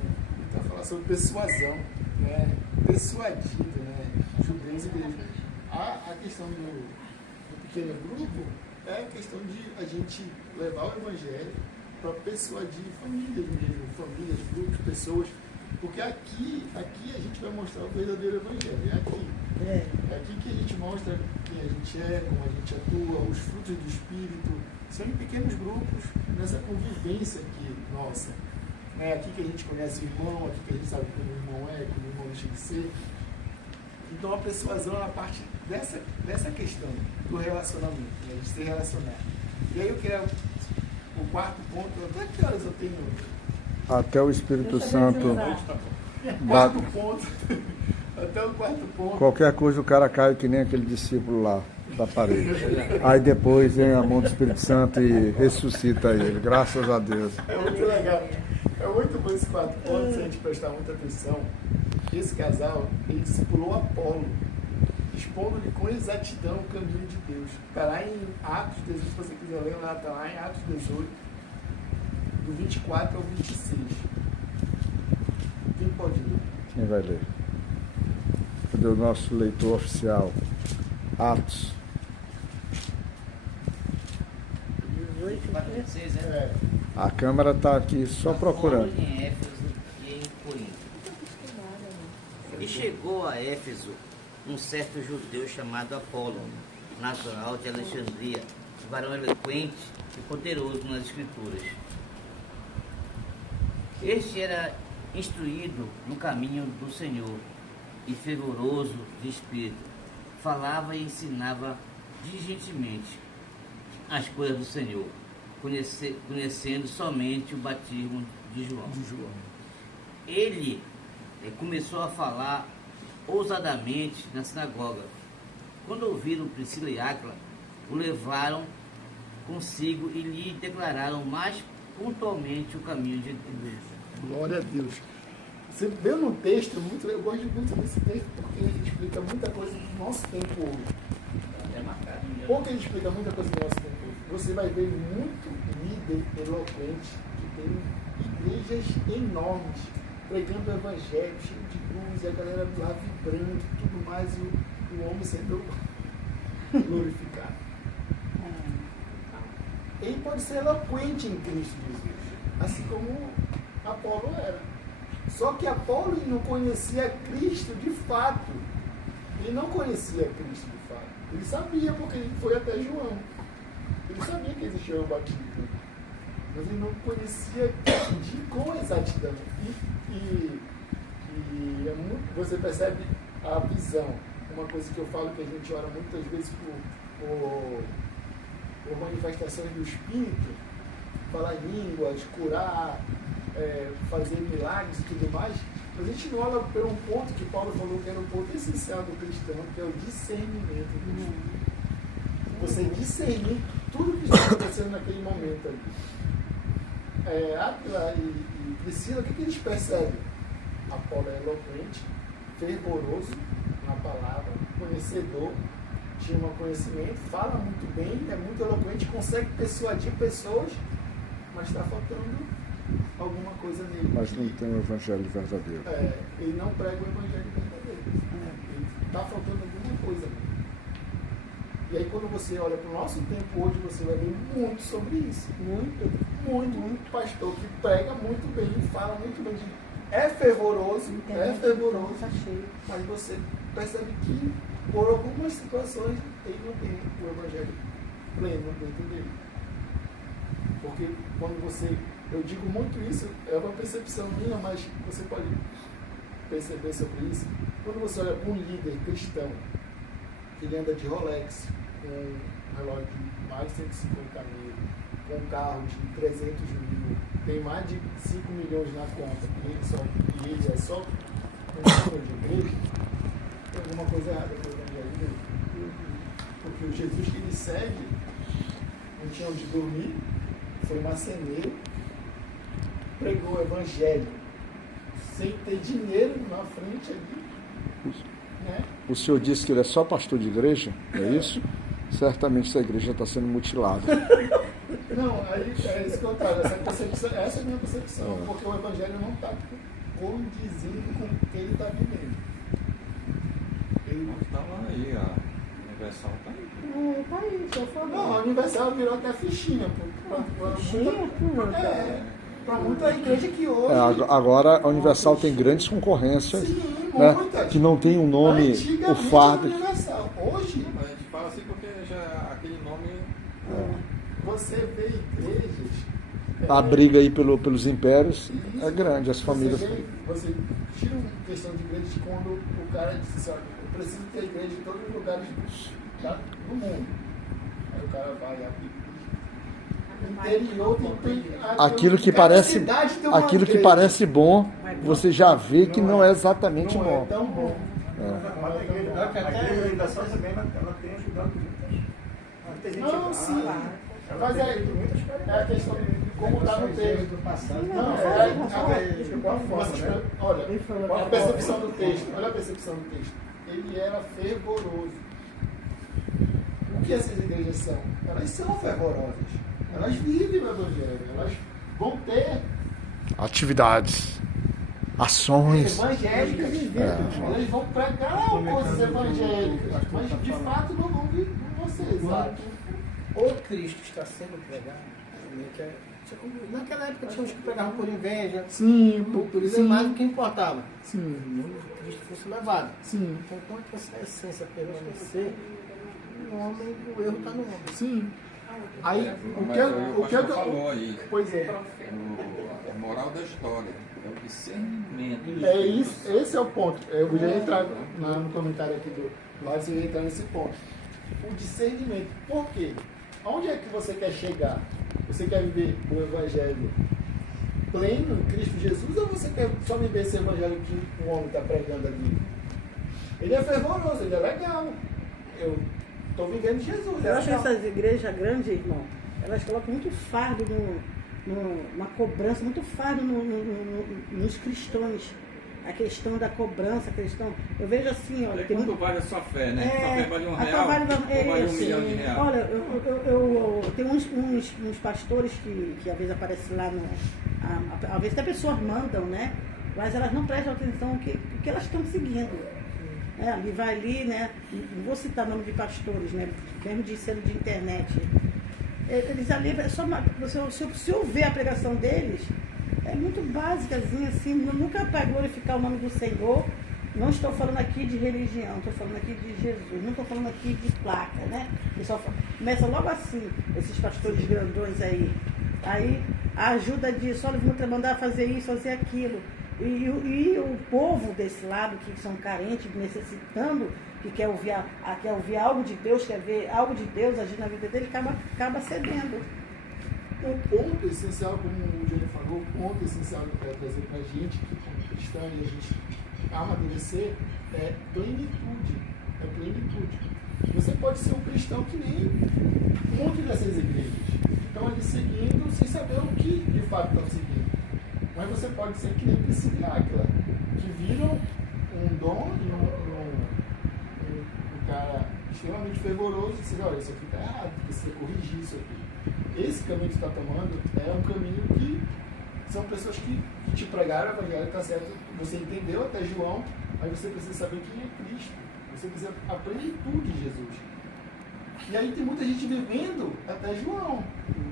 então falar sobre persuasão, né? Persuadido, né? Judeus e igreja. A questão do pequeno grupo é a questão de a gente levar o evangelho para persuadir famílias mesmo, famílias, grupos, pessoas, porque aqui a gente vai mostrar o verdadeiro evangelho, é aqui. É aqui que a gente mostra quem a gente é, como a gente atua, os frutos do Espírito, são em pequenos grupos, nessa convivência aqui nossa. É aqui que a gente conhece o irmão, aqui que a gente sabe como o irmão é, como o irmão deixa de ser. Então a persuasão é a parte dessa questão do relacionamento, né? De se relacionar. E aí eu quero o quarto ponto, até que horas eu tenho? Até o Espírito Santo. Quarto ponto. Até o quarto ponto. Qualquer coisa o cara cai que nem aquele discípulo lá da parede. Aí depois vem a mão do Espírito Santo e ressuscita ele. Graças a Deus. É muito legal. É muito bom esse 4 pontos, se a gente prestar muita atenção. Esse casal, ele discipulou Apolo, expondo-lhe com exatidão o caminho de Deus. Está lá em Atos 18, se você quiser ler, lá está lá em Atos 18, do 24 ao 26. Quem pode ler? Quem vai ler? Cadê o nosso leitor oficial? Atos. 24, 26, né? É. A câmera está aqui só procurando. Apolo em Éfeso e em Corinto. E chegou a Éfeso um certo judeu chamado Apolo, natural de Alexandria, varão eloquente e poderoso nas escrituras. Este era instruído no caminho do Senhor e fervoroso de espírito. Falava e ensinava diligentemente as coisas do Senhor, conhecendo somente o batismo de João. Ele começou a falar ousadamente na sinagoga. Quando ouviram Priscila e Áquila, o levaram consigo e lhe declararam mais pontualmente o caminho de Deus. Glória a Deus. Você vê no texto, eu gosto muito desse texto porque ele explica muita coisa do nosso tempo hoje. É marcado mesmo. Porque ele explica muita coisa do nosso tempo hoje. Você vai ver muito líder eloquente que tem igrejas enormes, pregando o evangelho, cheio de luz, e a galera lá vibrando e tudo mais, e o homem sendo glorificado. Ele pode ser eloquente em Cristo Jesus, assim como Apolo era. Só que Apolo não conhecia Cristo de fato. Ele não conhecia Cristo de fato. Ele sabia porque ele foi até João. Ele sabia que existia um batismo. Mas ele não conhecia com exatidão. Você percebe a visão. Uma coisa que eu falo que a gente ora muitas vezes por manifestações do Espírito, falar em línguas, curar, fazer milagres e tudo mais, mas a gente não olha por um ponto que Paulo falou que era um ponto essencial do cristão, que é o discernimento. Você discernir tudo que está acontecendo naquele momento ali. Áquila e Priscila, o que eles percebem? Apolo é eloquente, fervoroso na palavra, conhecedor, tinha um conhecimento, fala muito bem, é muito eloquente, consegue persuadir pessoas, mas está faltando alguma coisa nele. Mas não tem o evangelho verdadeiro. Ele não prega o evangelho verdadeiro. Está faltando alguma coisa nele. E aí quando você olha para o nosso tempo hoje, você vai ver muito sobre isso. Muito pastor que prega muito bem, fala muito bem. É fervoroso, mas você percebe que por algumas situações ele não tem o evangelho pleno dentro dele. Porque quando você, eu digo muito isso, é uma percepção minha, mas você pode perceber sobre isso. Quando você olha para um líder cristão, que ele anda de Rolex, com um relógio de mais de 150 mil, com um carro de 300 mil, tem mais de 5 milhões na conta, e ele é só um número de igreja, tem alguma coisa errada com o evangelho dele. Porque o Jesus que ele segue não tinha onde dormir, foi marceneiro, pregou o evangelho sem ter dinheiro na frente ali. Né? O senhor disse que ele é só pastor de igreja, é isso? Certamente essa igreja está sendo mutilada. Não, aí é esse contrário, essa é a minha percepção, porque o evangelho não está condizendo com o que ele está vivendo. Não estava aí, a Universal está aí. Tá aí, deixa eu falar. Não, a Universal virou até fichinha. Para muita igreja que hoje... Agora a Universal tem grandes concorrências, sim, né, muitas. que não tem um nome, o fardo. Universal. Hoje, Mas a gente fala assim porque já aquele nome. você vê igrejas... A briga aí pelos impérios é grande, as famílias. Você tira uma questão de igreja quando o cara diz assim, olha, eu preciso ter igreja em todos os lugares do mundo. Aí o cara vai abrir. Interior tem Aquilo que parece bom, você já vê que não é exatamente não bom. É tão bom. Mas a igreja também ela tem ajudado muitas. Tem gente Não, lá, sim. Mas é a questão de como está no texto. do passado. Não, olha a percepção do texto. Olha a percepção do texto. Ele era fervoroso. O que essas igrejas são? Elas são fervorosas. Elas vivem o Evangelho. Elas vão ter atividades, ações. evangélicas. Elas vão pregar coisas evangélicas. Mas de fato não vão ser exato. O Cristo está sendo pregado. Naquela época tinha uns que pregavam por inveja, Sim, por isso mais do que importava. Sim. O nome de Cristo fosse levado. Sim. Então, enquanto essa essência permanecer, o erro está no homem. Sim. Aí, o que falou aí, pois é. a moral da história, é o discernimento. É isso, esse é o ponto. Eu já ia entrar no comentário aqui do Lázaro, eu ia entrar nesse ponto. O discernimento. Por quê? Aonde é que você quer chegar? Você quer viver o evangelho pleno em Cristo Jesus, ou você quer só viver esse evangelho que o homem está pregando ali? Ele é fervoroso, ele é legal. Eu estou vivendo Jesus. Eu acho que essas igrejas grandes, irmão, elas colocam muito fardo uma cobrança, muito fardo nos cristãos. A questão da cobrança, a questão. Eu vejo assim, olha. Quanto muito vale a sua fé, né? Sua fé vale R$1 ou vale R$1 milhão de reais? Olha, eu tenho uns pastores que às vezes aparecem lá às vezes até pessoas mandam, né? Mas elas não prestam atenção que elas estão seguindo. Ali vai ali, né? Não vou citar nome de pastores, né? Mesmo de selo de internet. Eles ali, se eu ver a pregação deles, é muito básicazinha, assim, nunca para glorificar o nome do Senhor. Não estou falando aqui de religião, estou falando aqui de Jesus, não estou falando aqui de placa, né? Começa logo assim, esses pastores grandões aí. Aí a ajuda disso, olha, vamos mandar fazer isso, fazer aquilo. E o povo desse lado, que são carentes, necessitando, que quer ouvir algo de Deus, quer ver algo de Deus agir na vida dele, acaba cedendo. O ponto essencial, como o Júlio falou, o ponto essencial que eu quero trazer para a gente, que como cristão e a gente amadurecer, é plenitude. É plenitude. Você pode ser um cristão que nem um monte dessas igrejas. Estão ali seguindo sem saber o que de fato estão seguindo. Mas você pode ser que nem Priscila e Áquila, que viram um dom e um cara extremamente fervoroso e disseram, olha, isso aqui está errado, precisa corrigir isso aqui. Esse caminho que você está tomando é um caminho que são pessoas que te pregaram o evangelho, está certo? Você entendeu até João, mas você precisa saber quem é Cristo. Você precisa a plenitude de Jesus. E aí tem muita gente vivendo até João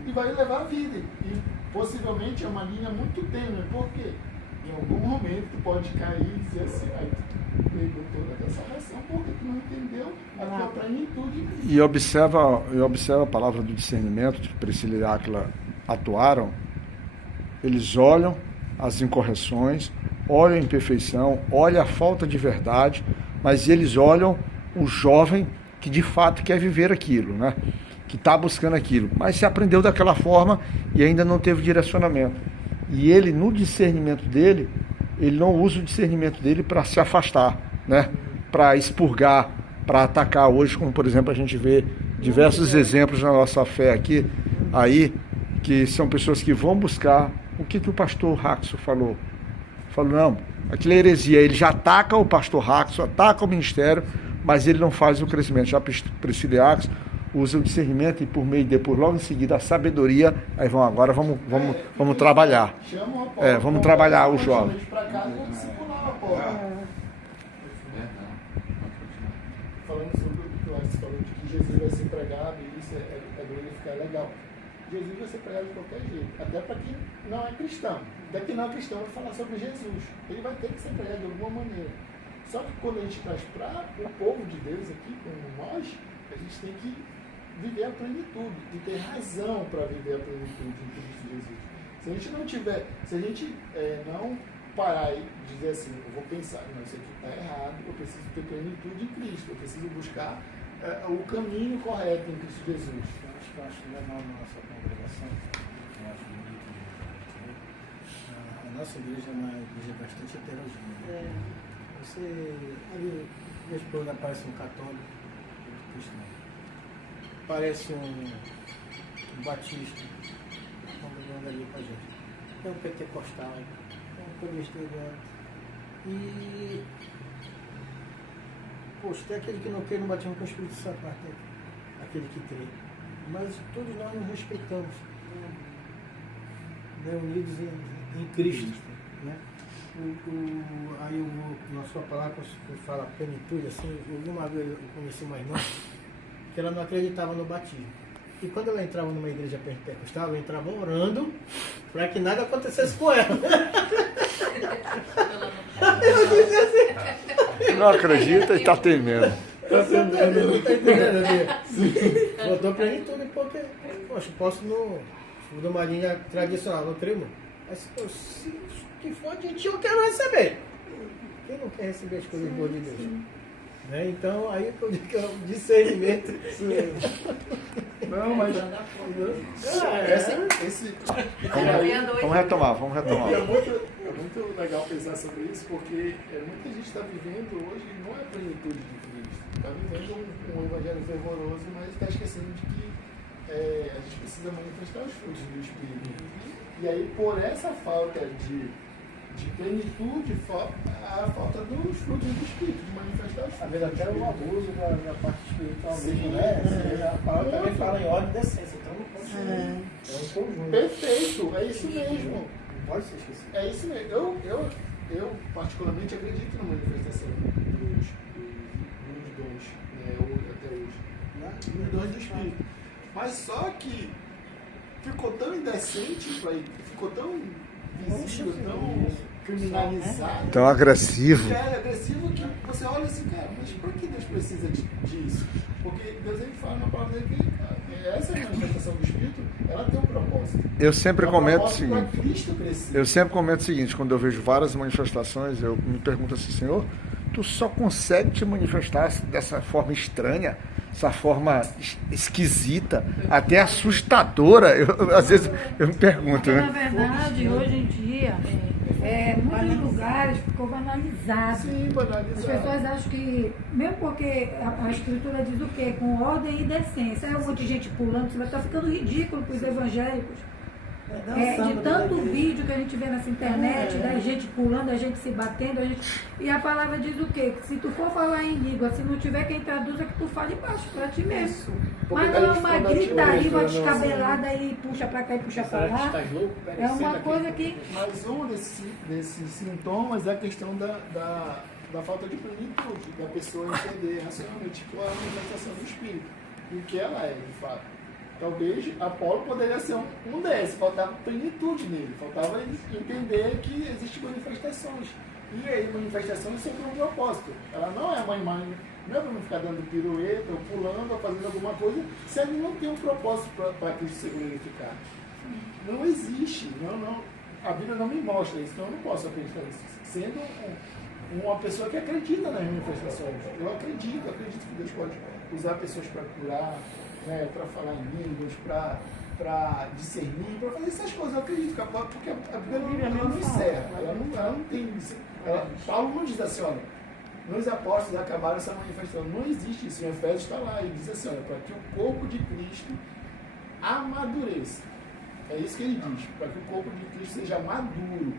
e vai levar a vida. E possivelmente é uma linha muito tênue. Por quê? Em algum momento tu pode cair e dizer assim, aí tu pegou toda a tua salvação porque tu não entendeu a tua plenitude. E observa a palavra do discernimento que Priscila e Áquila atuaram. Eles olham as incorreções, olham a imperfeição, olham a falta de verdade, mas eles olham o jovem que de fato quer viver aquilo, né? Que está buscando aquilo, mas se aprendeu daquela forma e ainda não teve direcionamento. E ele, no discernimento dele, ele não usa o discernimento dele para se afastar, né? Para expurgar, para atacar. Hoje, como por exemplo, a gente vê diversos exemplos na nossa fé aqui, aí, que são pessoas que vão buscar. O que o pastor Raxo falou? Falou, não, aquilo é heresia. Ele já ataca o pastor Raxo, ataca o ministério, mas ele não faz o crescimento. Já Priscila e Áquila usa o discernimento e por meio de depois, logo em seguida, a sabedoria. Aí agora vamos trabalhar. Vamos trabalhar o jovem. Falando sobre o que o Alex falou, de que Jesus vai ser pregado e isso é glorificar, legal. Jesus vai ser pregado de qualquer jeito, até para quem não é cristão. Até quem não é cristão vai falar sobre Jesus. Ele vai ter que ser pregado de alguma maneira. Só que quando a gente traz para o povo de Deus aqui, como nós, a gente tem que viver a plenitude e ter razão para viver a plenitude em Cristo Jesus. Se a gente não tiver, se a gente não parar e dizer assim, eu vou pensar, não, isso aqui está errado, eu preciso ter plenitude em Cristo, eu preciso buscar o caminho correto em Cristo Jesus. Eu acho legal na nossa congregação, eu acho bonito de ver. A nossa igreja é uma igreja bastante heterogênea. Ali, minha esposa parece um católico, cristão. Parece um um batista, congregando ali com a gente. Tem um pentecostal, tem um presbiteriano. E, poxa, tem aquele que não crê no batismo com o Espírito Santo, mas tem aquele que crê. Mas todos nós nos respeitamos, né, unidos em Cristo. Né? Aí na sua palavra, quando fala plenitude, assim, alguma vez eu conheci uma irmã que ela não acreditava no batismo. E quando ela entrava numa igreja pentecostal, ela entrava orando para que nada acontecesse com ela. Eu disse assim. Não acredita e está temendo. Não está entendendo. Botou plenitude porque, poxa, posso numa linha tradicional, não creio muito. Mas se que for de ti, eu quero receber. Quem não quer receber as coisas boas de Deus? Né? Então, aí eu digo que é um discernimento. Não, mas... Vamos retomar. É muito legal pensar sobre isso, porque muita gente está vivendo hoje, não é a plenitude de Cristo. Está vivendo um evangelho fervoroso, mas está esquecendo de que a gente precisa manifestar os frutos do Espírito. E aí, por essa falta de plenitude, a falta dos frutos do Espírito, de manifestar os frutos. Às vezes até o abuso da parte espiritual mesmo, Sim, né? A palavra também fala em ordem e decência, então não pode ser. É um conjunto. Perfeito, é isso mesmo. Não pode ser esquecido. É isso mesmo. Eu particularmente acredito na manifestação dos dons, né, até hoje. Dos dons do Espírito. Mas só que ficou tão indecente, ficou tão visível, tão criminalizado. Tão agressivo. É agressivo que você olha assim, cara, mas por que Deus precisa disso? Porque Deus ele fala na palavra dele que essa manifestação do Espírito, ela tem um propósito. Eu sempre comento o seguinte. Cristo crescer. Eu sempre comento o seguinte, quando eu vejo várias manifestações, eu me pergunto assim, Senhor, tu só consegue te manifestar dessa forma estranha, essa forma esquisita, até assustadora. Às vezes eu me pergunto, Na né? verdade, hoje em dia, muitos lugares ficou banalizado. Sim, banalizado. As pessoas acham que, mesmo porque a Escritura diz o quê? Com ordem e decência. Aí um monte de gente pulando, você vai estar ficando ridículo para os evangélicos. De tanto vídeo que a gente vê nessa internet, da gente pulando, a gente se batendo, e a palavra diz o quê? Que se tu for falar em língua, se não tiver quem traduza, que tu fale baixo para ti mesmo. Mas não é uma gritaria, uma descabelada e puxa para cá e puxa para lá. É uma coisa que... Mas um desses sintomas é a questão da falta de plenitude, da pessoa entender racionalmente qual é a manifestação do Espírito e o que ela é, de fato. Talvez Apolo poderia ser um desses, faltava plenitude nele, faltava ele entender que existem manifestações. E aí, manifestação é sempre um propósito. Ela não é uma imagem, não é para não ficar dando pirueta, ou pulando, ou fazendo alguma coisa, se ele não tem um propósito para Cristo ser glorificado. Não existe, a Bíblia não me mostra isso, então eu não posso acreditar nisso. Sendo uma pessoa que acredita nas manifestações, eu acredito que Deus pode usar pessoas para curar, para falar em línguas, para discernir, para fazer essas coisas. Eu acredito, porque a Bíblia não encerra, ela não tem isso. Paulo não diz assim, olha, nos apóstolos acabaram essa manifestação. Não existe isso. Em Efésios está lá, e diz assim, olha, para que o corpo de Cristo amadureça. É isso que ele diz, para que o corpo de Cristo seja maduro.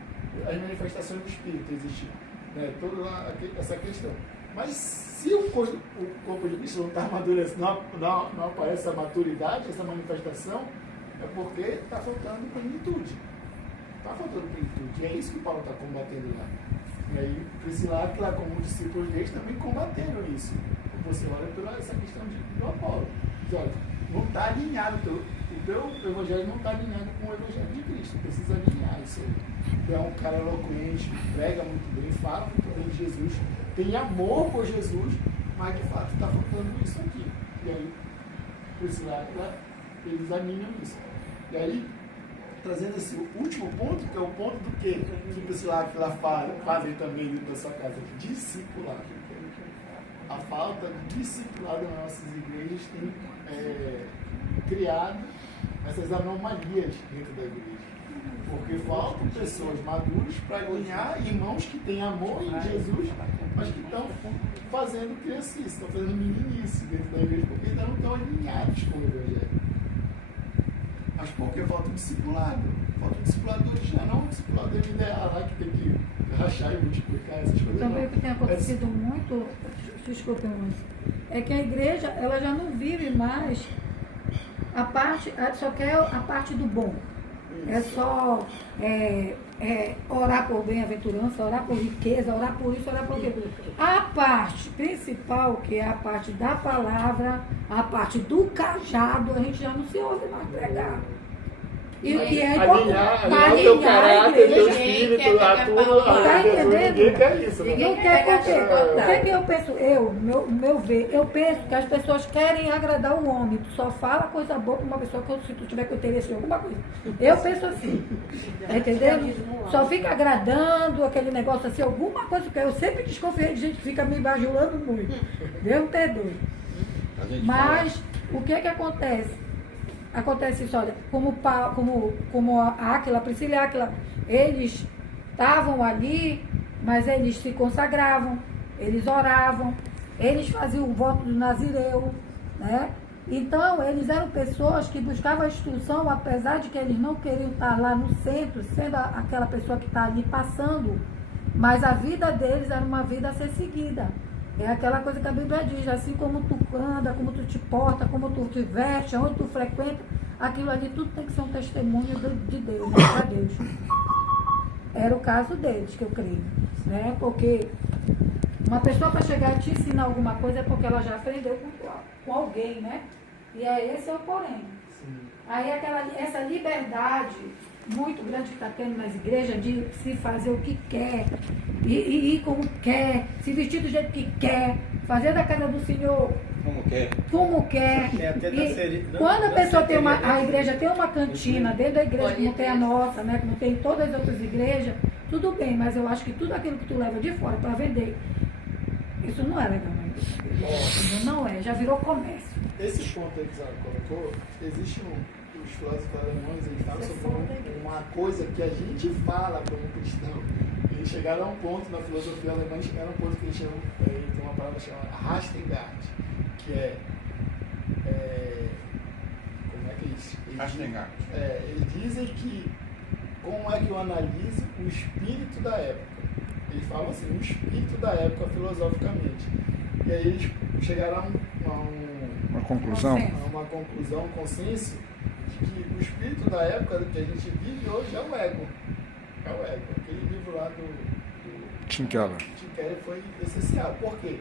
As manifestações do Espírito existem, toda essa questão. Mas se o corpo de Cristo não está amadurecendo, não aparece essa maturidade, essa manifestação, é porque está faltando plenitude. Está faltando plenitude. E é isso que o Paulo está combatendo lá. E aí, Priscila, lá como discípulos deles, também combateram isso. Você olha pela essa questão do Apolo. Diz, olha, não está alinhado, o teu evangelho não está alinhado com o evangelho de Cristo. Precisa alinhar isso aí. Tu é um cara eloquente, prega muito bem, fala muito bem de Jesus, tem amor por Jesus, mas de fato está faltando isso aqui. E aí, Priscila, eles alinham isso. E aí, trazendo esse último ponto, que é o ponto do quê? Que Priscila fazem também dentro da sua casa, discipular. A falta de discipulado nas nossas igrejas tem criado essas anomalias dentro da igreja. Porque faltam pessoas maduras para ganhar irmãos que têm amor em Jesus, mas que estão fazendo criancice, estão fazendo meninice dentro da igreja, porque ainda não estão alinhados com o Evangelho. Mas porque falta um discipulado. Falta um discipulador já não um discipulador ideal lá que tem que rachar e multiplicar essas coisas. Também o que tem acontecido muito, desculpe, mas é que a igreja ela já não vive mais a parte, só quer a parte do bom. É só orar por bem-aventurança, orar por riqueza, orar por isso, orar por aquilo. A parte principal, que é a parte da palavra, a parte do cajado, a gente já não se ouve mais pregar. E o que é importante? Alinhar o teu caráter, o teu espírito, a tua. Tá entendendo? Ninguém quer isso, né? Não quer porque. O que é que eu penso? Meu ver, eu penso que as pessoas querem agradar o homem. Tu só fala coisa boa para uma pessoa se tu tiver com interesse em alguma coisa. Eu penso assim. Tá entendendo? Só fica agradando aquele negócio assim, alguma coisa. Porque eu sempre desconfiei de gente que fica me bajulando muito. Deus me perdoe. Mas o que é que acontece? Acontece isso, olha, como a Áquila, a Priscila e a Áquila, eles estavam ali, mas eles se consagravam, eles oravam, eles faziam o voto do Nazireu, né? Então, eles eram pessoas que buscavam a instrução, apesar de que eles não queriam estar lá no centro, sendo aquela pessoa que está ali passando, mas a vida deles era uma vida a ser seguida. É aquela coisa que a Bíblia diz, assim como tu anda, como tu te porta, como tu te veste, onde tu frequenta, aquilo ali tudo tem que ser um testemunho de Deus, para Deus. Era o caso deles, que eu creio, né? Porque uma pessoa para chegar e te ensinar alguma coisa é porque ela já aprendeu com alguém, né? E esse é o porém. Aí essa liberdade muito grande que está tendo nas igrejas de se fazer o que quer, e ir como quer, se vestir do jeito que quer, fazer da casa do Senhor como quer. Quando a pessoa tem a igreja tem uma cantina dentro da igreja, como tem a nossa, né, como tem em todas as outras igrejas, tudo bem, mas eu acho que tudo aquilo que tu leva de fora para vender, isso não é legal, não é, já virou comércio. Esse ponto aí que você colocou, existe os filósofos alemães, eles falam sobre uma coisa que a gente fala como cristão. Eles chegaram a um ponto na filosofia alemã, chegaram a um ponto que eles chamam, tem uma palavra chamada Rastengard, que como é que eles Rastengard. Eles dizem que como é que eu analiso o espírito da época. Eles falam assim, o espírito da época filosoficamente. E aí eles chegaram a uma conclusão, um consenso de que o espírito da época que a gente vive hoje é o ego. É o ego. Aquele livro lá do Tim Keller foi essencial. Por quê?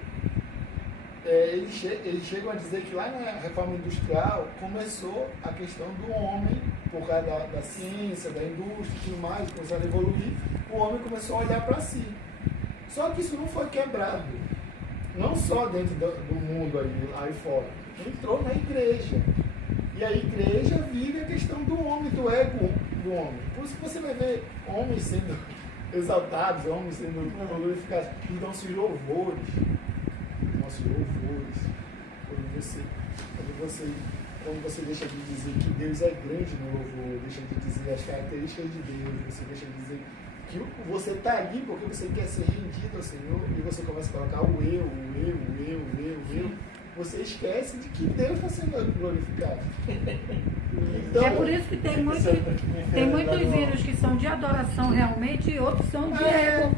Eles chegam a dizer que lá na reforma industrial começou a questão do homem, por causa da ciência, da indústria e tudo mais, começaram a evoluir, o homem começou a olhar para si. Só que isso não foi quebrado. Não só dentro do mundo aí fora. Entrou na igreja. E a igreja vive a questão do homem, do ego do homem. Por isso que você vai ver homens sendo exaltados, homens sendo glorificados. E dão-se louvores. Quando você deixa de dizer que Deus é grande no louvor, deixa de dizer as características de Deus, você deixa de dizer que você está ali porque você quer ser rendido ao Senhor, e você começa a colocar o eu, você esquece de que Deus está sendo glorificado. Então, é por isso que tem muitos hinos que são de adoração realmente e outros são de ego.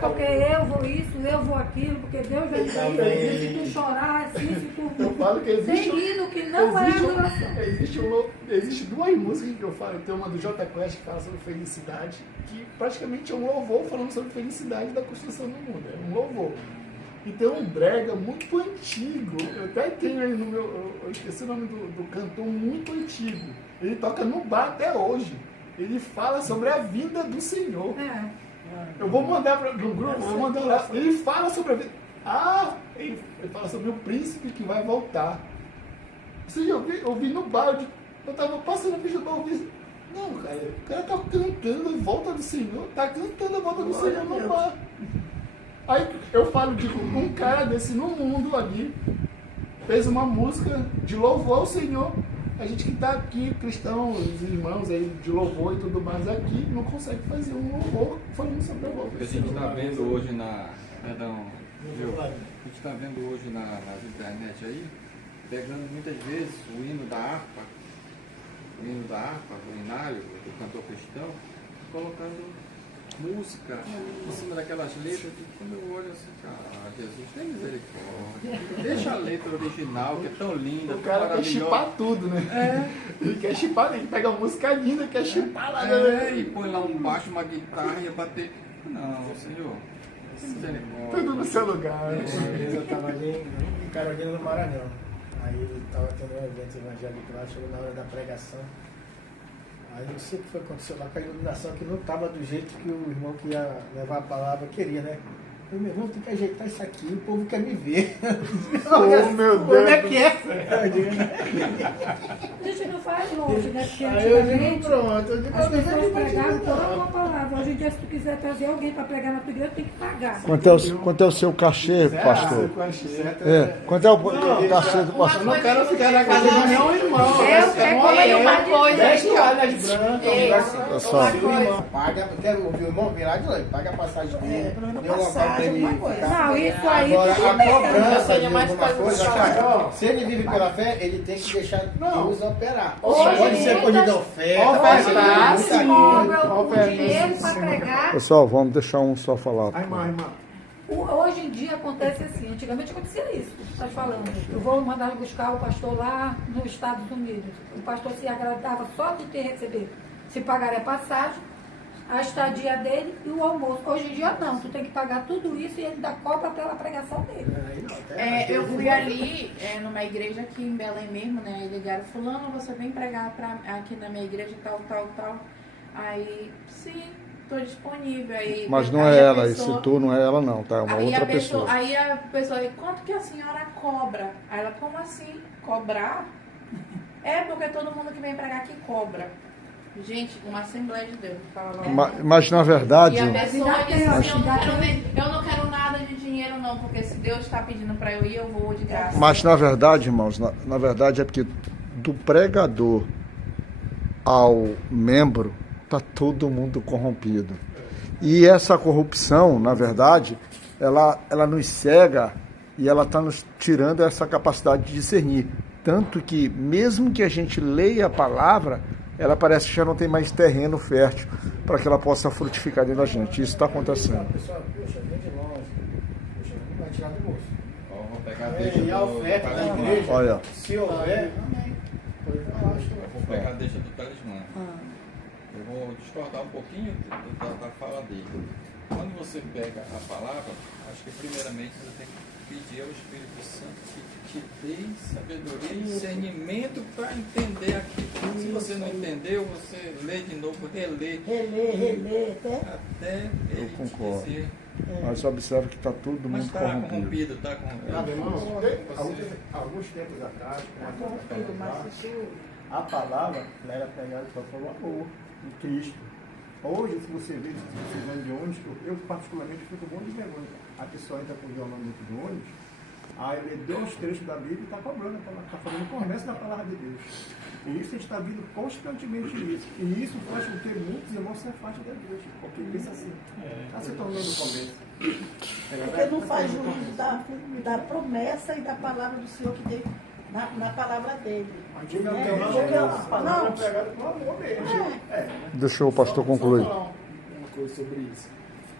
Porque eu vou isso, eu vou aquilo, porque Deus vai dizer, se tu chorar, assim, se tu... Eu falo que existe tem hino que não é adoração. Existe duas músicas que eu falo, tem uma do J Quest que fala sobre felicidade, que praticamente é um louvor falando sobre felicidade da construção do mundo, é um louvor. E tem um brega muito antigo, eu até tenho ele no meu, eu esqueci o nome do cantor muito antigo, ele toca no bar até hoje, ele fala sobre a vinda do Senhor. Eu vou mandar para o grupo, vou mandar lá, ele fala sobre a vida, ele fala sobre o príncipe que vai voltar. Você já ouvi no bar, eu estava passando a ficha do bar, ouvi, não, cara, o cara tá cantando a volta do Senhor, tá cantando a volta do Senhor no bar. Aí eu falo de um cara desse no mundo ali, fez uma música de louvor ao Senhor. A gente que está aqui, cristãos, irmãos aí de louvor e tudo mais aqui, não consegue fazer um louvor falando sobre o louvor. A gente está vendo hoje a gente está vendo hoje nas internet aí, pegando muitas vezes o hino da harpa vindo da harpa, do inário, do cantor cristão, colocando música em cima daquelas letras, que quando eu olho assim, cara, Jesus, tem misericórdia. Deixa a letra original, que é tão linda, O cara quer chipar tudo, né? Ele quer chipar, ele pega uma música linda, quer chipar lá. E põe lá um baixo, uma guitarra e ia bater. Não, Senhor, tem misericórdia. Tudo no seu lugar. Eu estava ali em Carolina, no Maranhão. Aí ele estava tendo um evento evangélico lá, chegou na hora da pregação. Aí não sei o que foi que aconteceu lá com a iluminação, que não estava do jeito que o irmão que ia levar a palavra queria, né? Eu falei, meu irmão, tem que ajeitar isso aqui, o povo quer me ver. Oh, meu Deus. Como é que é? A gente não faz longe, né? Porque Aí eu digo, antigamente pronto, eu digo, as eu não pessoas vou pregavam dividir, toda não. uma palavra. Hoje em dia, se tu quiser trazer alguém para pregar na tua igreja, tem que pagar. Quanto é o seu cachê, pastor? Quanto é o cachê do pastor? Eu não quero ficar na casa de nenhum irmão. Uma coisa, 10 toalhas brancas. Pessoal, Paga, quero ouvir o irmão virar de lá, paga a passagem dele, deu um local pra passagem, ele alguma coisa. ficar. Não, isso aí. Agora, a cobrança de Tenho mais alguma coisa coisa, pra cara, se ele vive pela fé, ele tem que deixar Deus operar. Hoje, Pode ser coisa de oferta, oferta, pode ser Eles cobram o dinheiro para pregar. pessoal, vamos deixar um só falar. Hoje em dia acontece assim, antigamente acontecia isso, que você está falando. Eu vou mandar buscar o pastor lá nos Estados Unidos. O pastor se agradava só de te receber, se pagar a passagem, a estadia dele e o almoço. Hoje em dia não, tu tem que pagar tudo isso e ele dá cobra pela pregação dele. eu fui ali numa igreja aqui em Belém mesmo, né? E ligaram, fulano, você vem pregar aqui na minha igreja, tal. Aí, sim, estou disponível. Aí, Mas não aí é a ela, pessoa- esse tu não é ela não, tá? É uma Aí outra a pessoa, pessoa. aí a pessoa, quanto que a senhora cobra? Aí ela, como assim? Cobrar? É porque todo mundo que vem pregar aqui cobra. Gente, uma Assembleia de Deus. Fala lá. Mas na verdade, E a pessoa disse Mas assim, eu não quero nada de dinheiro não, porque se Deus está pedindo para eu ir, eu vou de graça. mas na verdade, irmãos, na verdade é porque do pregador ao membro tá todo mundo corrompido. E essa corrupção, na verdade, ela nos cega e ela está nos tirando essa capacidade de discernir. Tanto que, mesmo que a gente leia a palavra, ela parece que já não tem mais terreno fértil para que ela possa frutificar dentro da gente. Isso está acontecendo. Pessoal, poxa, vem de longe. Poxa, não vai tirar do bolso. Vou pegar a deixa E a oferta da igreja, Olha, se houver, amém. Eu vou pegar a deixa do talismã. Eu vou discordar um pouquinho da fala dele. Quando você pega a palavra, acho que primeiramente você tem que pedir ao Espírito Santo que te dê sabedoria e discernimento para entender aquilo. Se você não entendeu, você lê de novo, relê. Relê, Até ele concordo. te dizer. mas observa que está todo Mas mundo está corrompido. corrompido, está corrompido. Sabe, irmãos, alguns tempos atrás, a palavra ela era pregada só pelo amor de Cristo. Hoje, se você vê, se você vem de ônibus, eu particularmente fico bom de vergonha. A pessoa entra com o violão dentro do ônibus, aí ele deu uns trechos da Bíblia e está cobrando, está fazendo comércio da palavra de Deus. E isso está vindo constantemente isso. E isso faz com que muitos irmãos se afastem da igreja, porque pensa assim, está se tornando comércio. porque não faz uso da promessa e da palavra do Senhor que tem na palavra dele. Antigamente, a palavra era pregada com amor mesmo. Deixa o pastor concluir. Só falar uma coisa sobre isso.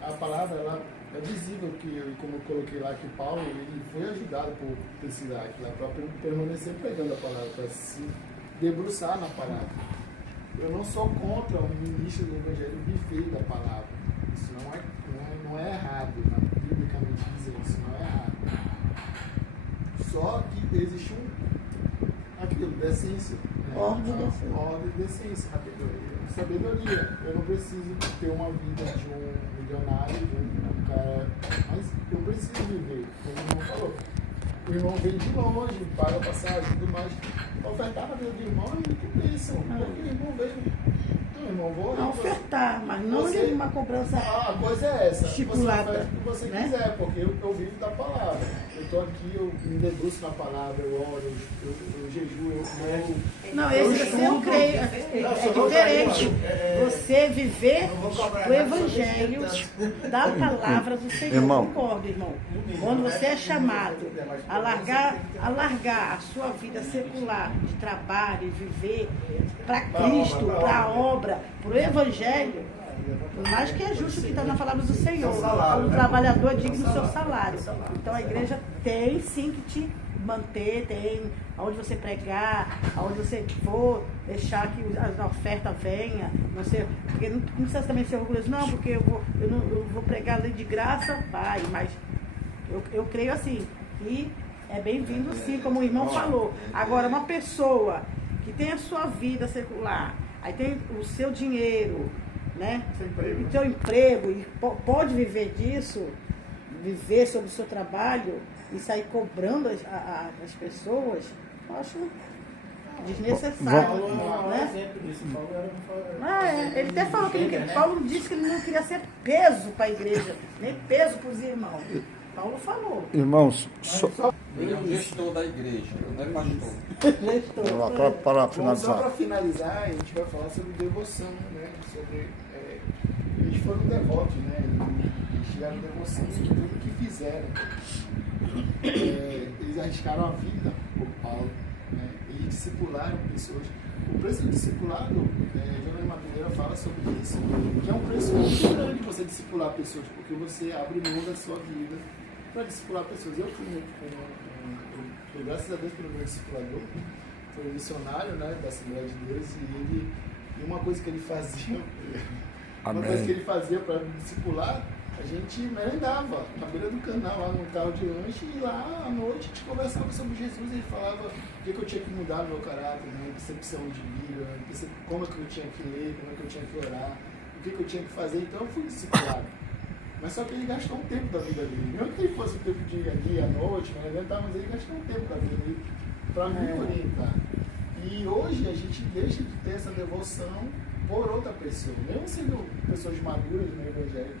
A palavra, ela é visível que, como eu coloquei lá, que Paulo ele foi ajudado por Priscila lá para permanecer pregando a palavra, para se debruçar na palavra. Eu não sou contra o ministro do Evangelho viver da palavra. Isso não é errado, biblicamente dizendo, isso não é errado. Só que existe aquilo, decência. Ordem e decência. Ordem e decência, sabedoria. Eu não preciso ter uma vida de um milionário, de um cara, mas eu preciso viver, como o irmão falou. O irmão vem de longe, paga a passagem e tudo mais. Ofertar na vida do irmão é muito bênção. Porque o irmão vem. Então, irmão, vou Não ofertar, mas não de uma cobrança a coisa é essa. estipulada, Você oferta o que você né? quiser, porque eu vivo da palavra. eu estou aqui, eu me debruço na palavra, eu oro, eu jejuo, eu como. Não, esse assim eu creio. É diferente. Você viver o evangelho da palavra do Senhor. Irmão. Concordo, irmão. Quando você é chamado a largar a sua vida secular de trabalho e viver para Cristo, para a obra, para o evangelho, por mais que é justo que está na palavra do Senhor, o trabalhador é digno do seu salário. Então a igreja tem sim que te manter, tem aonde você pregar, aonde você for, deixar que a oferta venha, não sei, porque não precisa também ser orgulhoso, não, porque eu vou pregar ali de graça, vai, mas eu creio assim, que é bem-vindo sim, como o irmão falou. Agora, uma pessoa que tem a sua vida secular, aí tem o seu dinheiro, né? O seu emprego, e pode viver disso, viver sobre o seu trabalho e sair cobrando as pessoas, eu acho desnecessário. Né? Ele até falou que Paulo disse que ele não queria ser peso para a igreja, nem peso para os irmãos. Paulo falou. Irmãos, ele é um gestor da igreja, não é pastor. para Bom, finalizar. só para finalizar, a gente vai falar sobre devoção, né? Eles foram devotos, né? Eles tiveram devoção em tudo que fizeram. Eles arriscaram a vida por Paulo, né? Eles discipularam pessoas. O preço do discipulado, Giovanni Madureira fala sobre isso, que é um preço muito grande você discipular pessoas, porque você abre mão da sua vida para discipular pessoas. Eu fui graças a Deus pelo meu discipulador, foi um missionário, né, da Assembleia de Deus, e uma coisa que ele fazia, para me discipular, a gente merendava na beira do canal, lá no carro de lanche, e lá à noite a gente conversava sobre Jesus, e ele falava o que eu tinha que mudar no meu caráter, né, percepção de vida, como é que eu tinha que ler, como é que eu tinha que orar, o que eu tinha que fazer. Então eu fui discipulado. Mas só que ele gastou um tempo da vida dele. Não que ele fosse o tempo de dia, à noite, mas ele gastou um tempo da vida dele para me orientar. E hoje a gente deixa de ter essa devoção por outra pessoa. Mesmo sendo pessoas maduras no evangelho,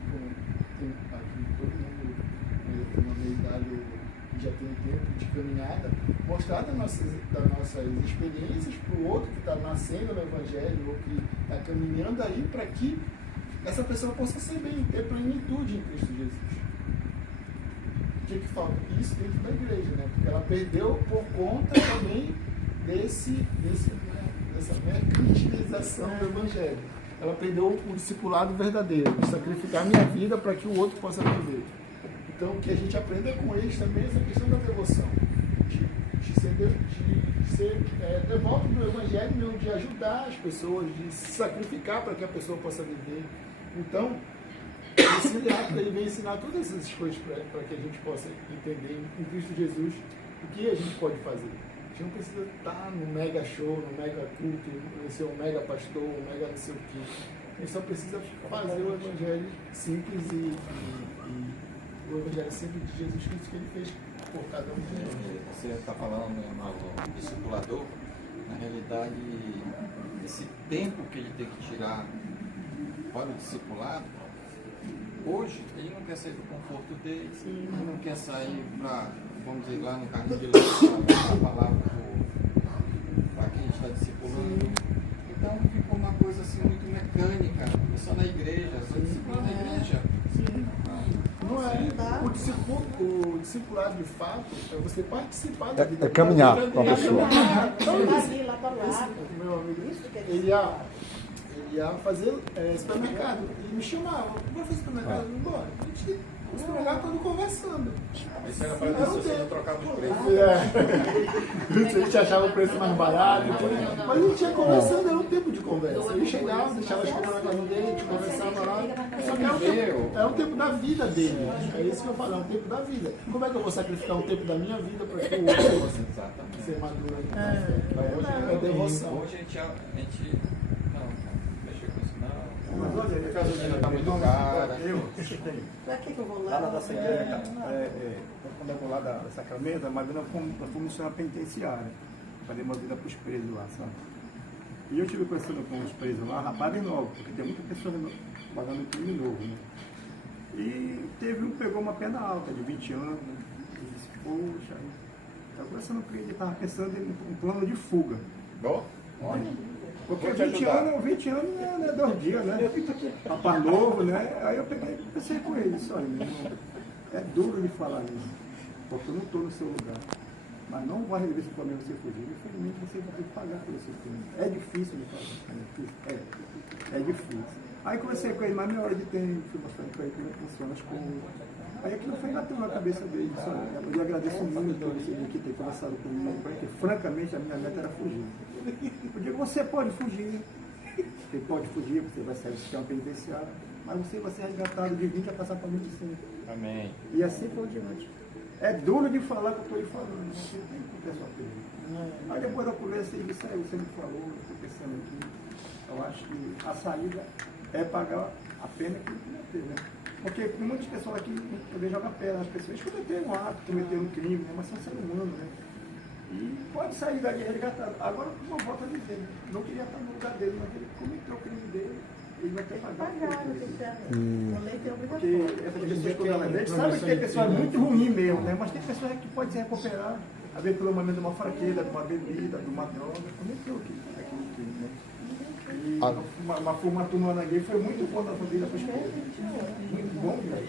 aqui todo mundo tem uma meia-idade e já tem um tempo de caminhada, mostrar das nossas experiências para o outro que está nascendo no evangelho ou que está caminhando aí, para que essa pessoa possa ser bem, ter plenitude em Cristo Jesus. O que falta? Isso dentro da igreja, né? Porque ela perdeu por conta também dessa mercantilização do evangelho. Ela perdeu o discipulado verdadeiro, de sacrificar minha vida para que o outro possa viver. Então, que a gente aprenda com eles também essa questão da devoção, de ser devoto do evangelho, de ajudar as pessoas, de se sacrificar para que a pessoa possa viver. Então, ele vem ensinar todas essas coisas para que a gente possa entender em Cristo Jesus o que a gente pode fazer. A gente não precisa estar no mega show, no mega culto, ser um mega pastor, um mega não sei o quê. A gente só precisa fazer o evangelho simples e o evangelho simples de Jesus Cristo que ele fez por cada um de nós. Você está falando no discipulador, na realidade, esse tempo que ele tem que tirar para o discipulado, hoje ele não quer sair do conforto dele, ele não quer sair para, vamos dizer, lá no carro de lanche, para a palavra para quem está discipulando. Então ficou uma coisa assim muito mecânica, só na igreja, só discipulando na igreja. Não é. O discipulado de fato é você participar da vida. É caminhar com a pessoa. Meu amigo, ele ia fazer supermercado. Ele me chamava, vou fazer supermercado, vamos embora. A gente o supermercado todo conversando. Isso era para você não trocar os preços. A gente achava o preço mais barato, mas a gente ia conversando, era um tempo de conversa. Ele chegava, deixava as coisas na casa dele, a gente conversava lá. Só que é um tempo da vida dele. É isso que eu falo, é um tempo da vida. Como é que eu vou sacrificar um tempo da minha vida para que o outro possa ser maduro? É devoção. Hoje a gente a gasolina está muito cara. Pra que eu vou Lá na nossa igreja, quando eu vou lá da Sacramento, a Madonna foi missionária penitenciária, fazer uma vida para os presos lá, sabe? E eu estive conversando com os presos lá, rapaz de novo, porque tem muita pessoa pagando crime novo, né? E teve um que pegou uma pena alta, de 20 anos, e ficou poxa, estava começando a aprender, estava pensando em um plano de fuga. Ó, Porque vou te 20 anos não é 2 dias, né? Rapaz novo, né? Aí eu pensei com ele, isso aí, meu irmão. É duro de falar isso, porque eu não estou no seu lugar. Mas não vai resolver esse problema se você fugir. Infelizmente você vai ter que pagar pelo seu plano. É difícil de falar. É difícil. Aí conversei com ele, mas minha hora de tempo, fui mostrando para ele como é que funciona as coisas. Aí aquilo foi engatando na cabeça dele. Eu lhe agradeço muito por você aqui ter conversado comigo, porque francamente a minha meta era fugir. Eu digo, você pode fugir. Você pode fugir, você vai sair do sistema penitenciário, mas você vai ser resgatado de 20 a passar para 25. amém. E assim por diante. É duro de falar que eu estou lhe falando, você tem que ter sua pergunta. Aí depois eu conversei e disse, aí você me falou, eu estou pensando aqui, eu acho que a saída é pagar a pena que ele cometeu, né? Porque muitas pessoas aqui também jogam pedra, as pessoas cometeram um ato, cometeram um crime, né? Mas são seres humanos, né? E pode sair dali resgatado. Agora, não volto a dizer, não queria estar no lugar dele, mas ele cometeu o crime dele, ele vai ter que pagar. Porque essas pessoas, quando elas veem, sabe que tem pessoas muito ruins mesmo, né? Mas tem pessoas que podem se recuperar, às vezes pelo momento de uma fraqueza, de uma bebida, de uma droga, cometeu aquele crime, né? E uma formatura no Ananguei foi muito bom da família para os pobres. Muito bom, velho.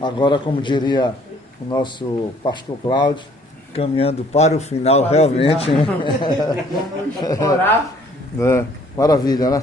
Agora, como diria o nosso pastor Cláudio, caminhando para o final, realmente. Vamos orar. Maravilha, né?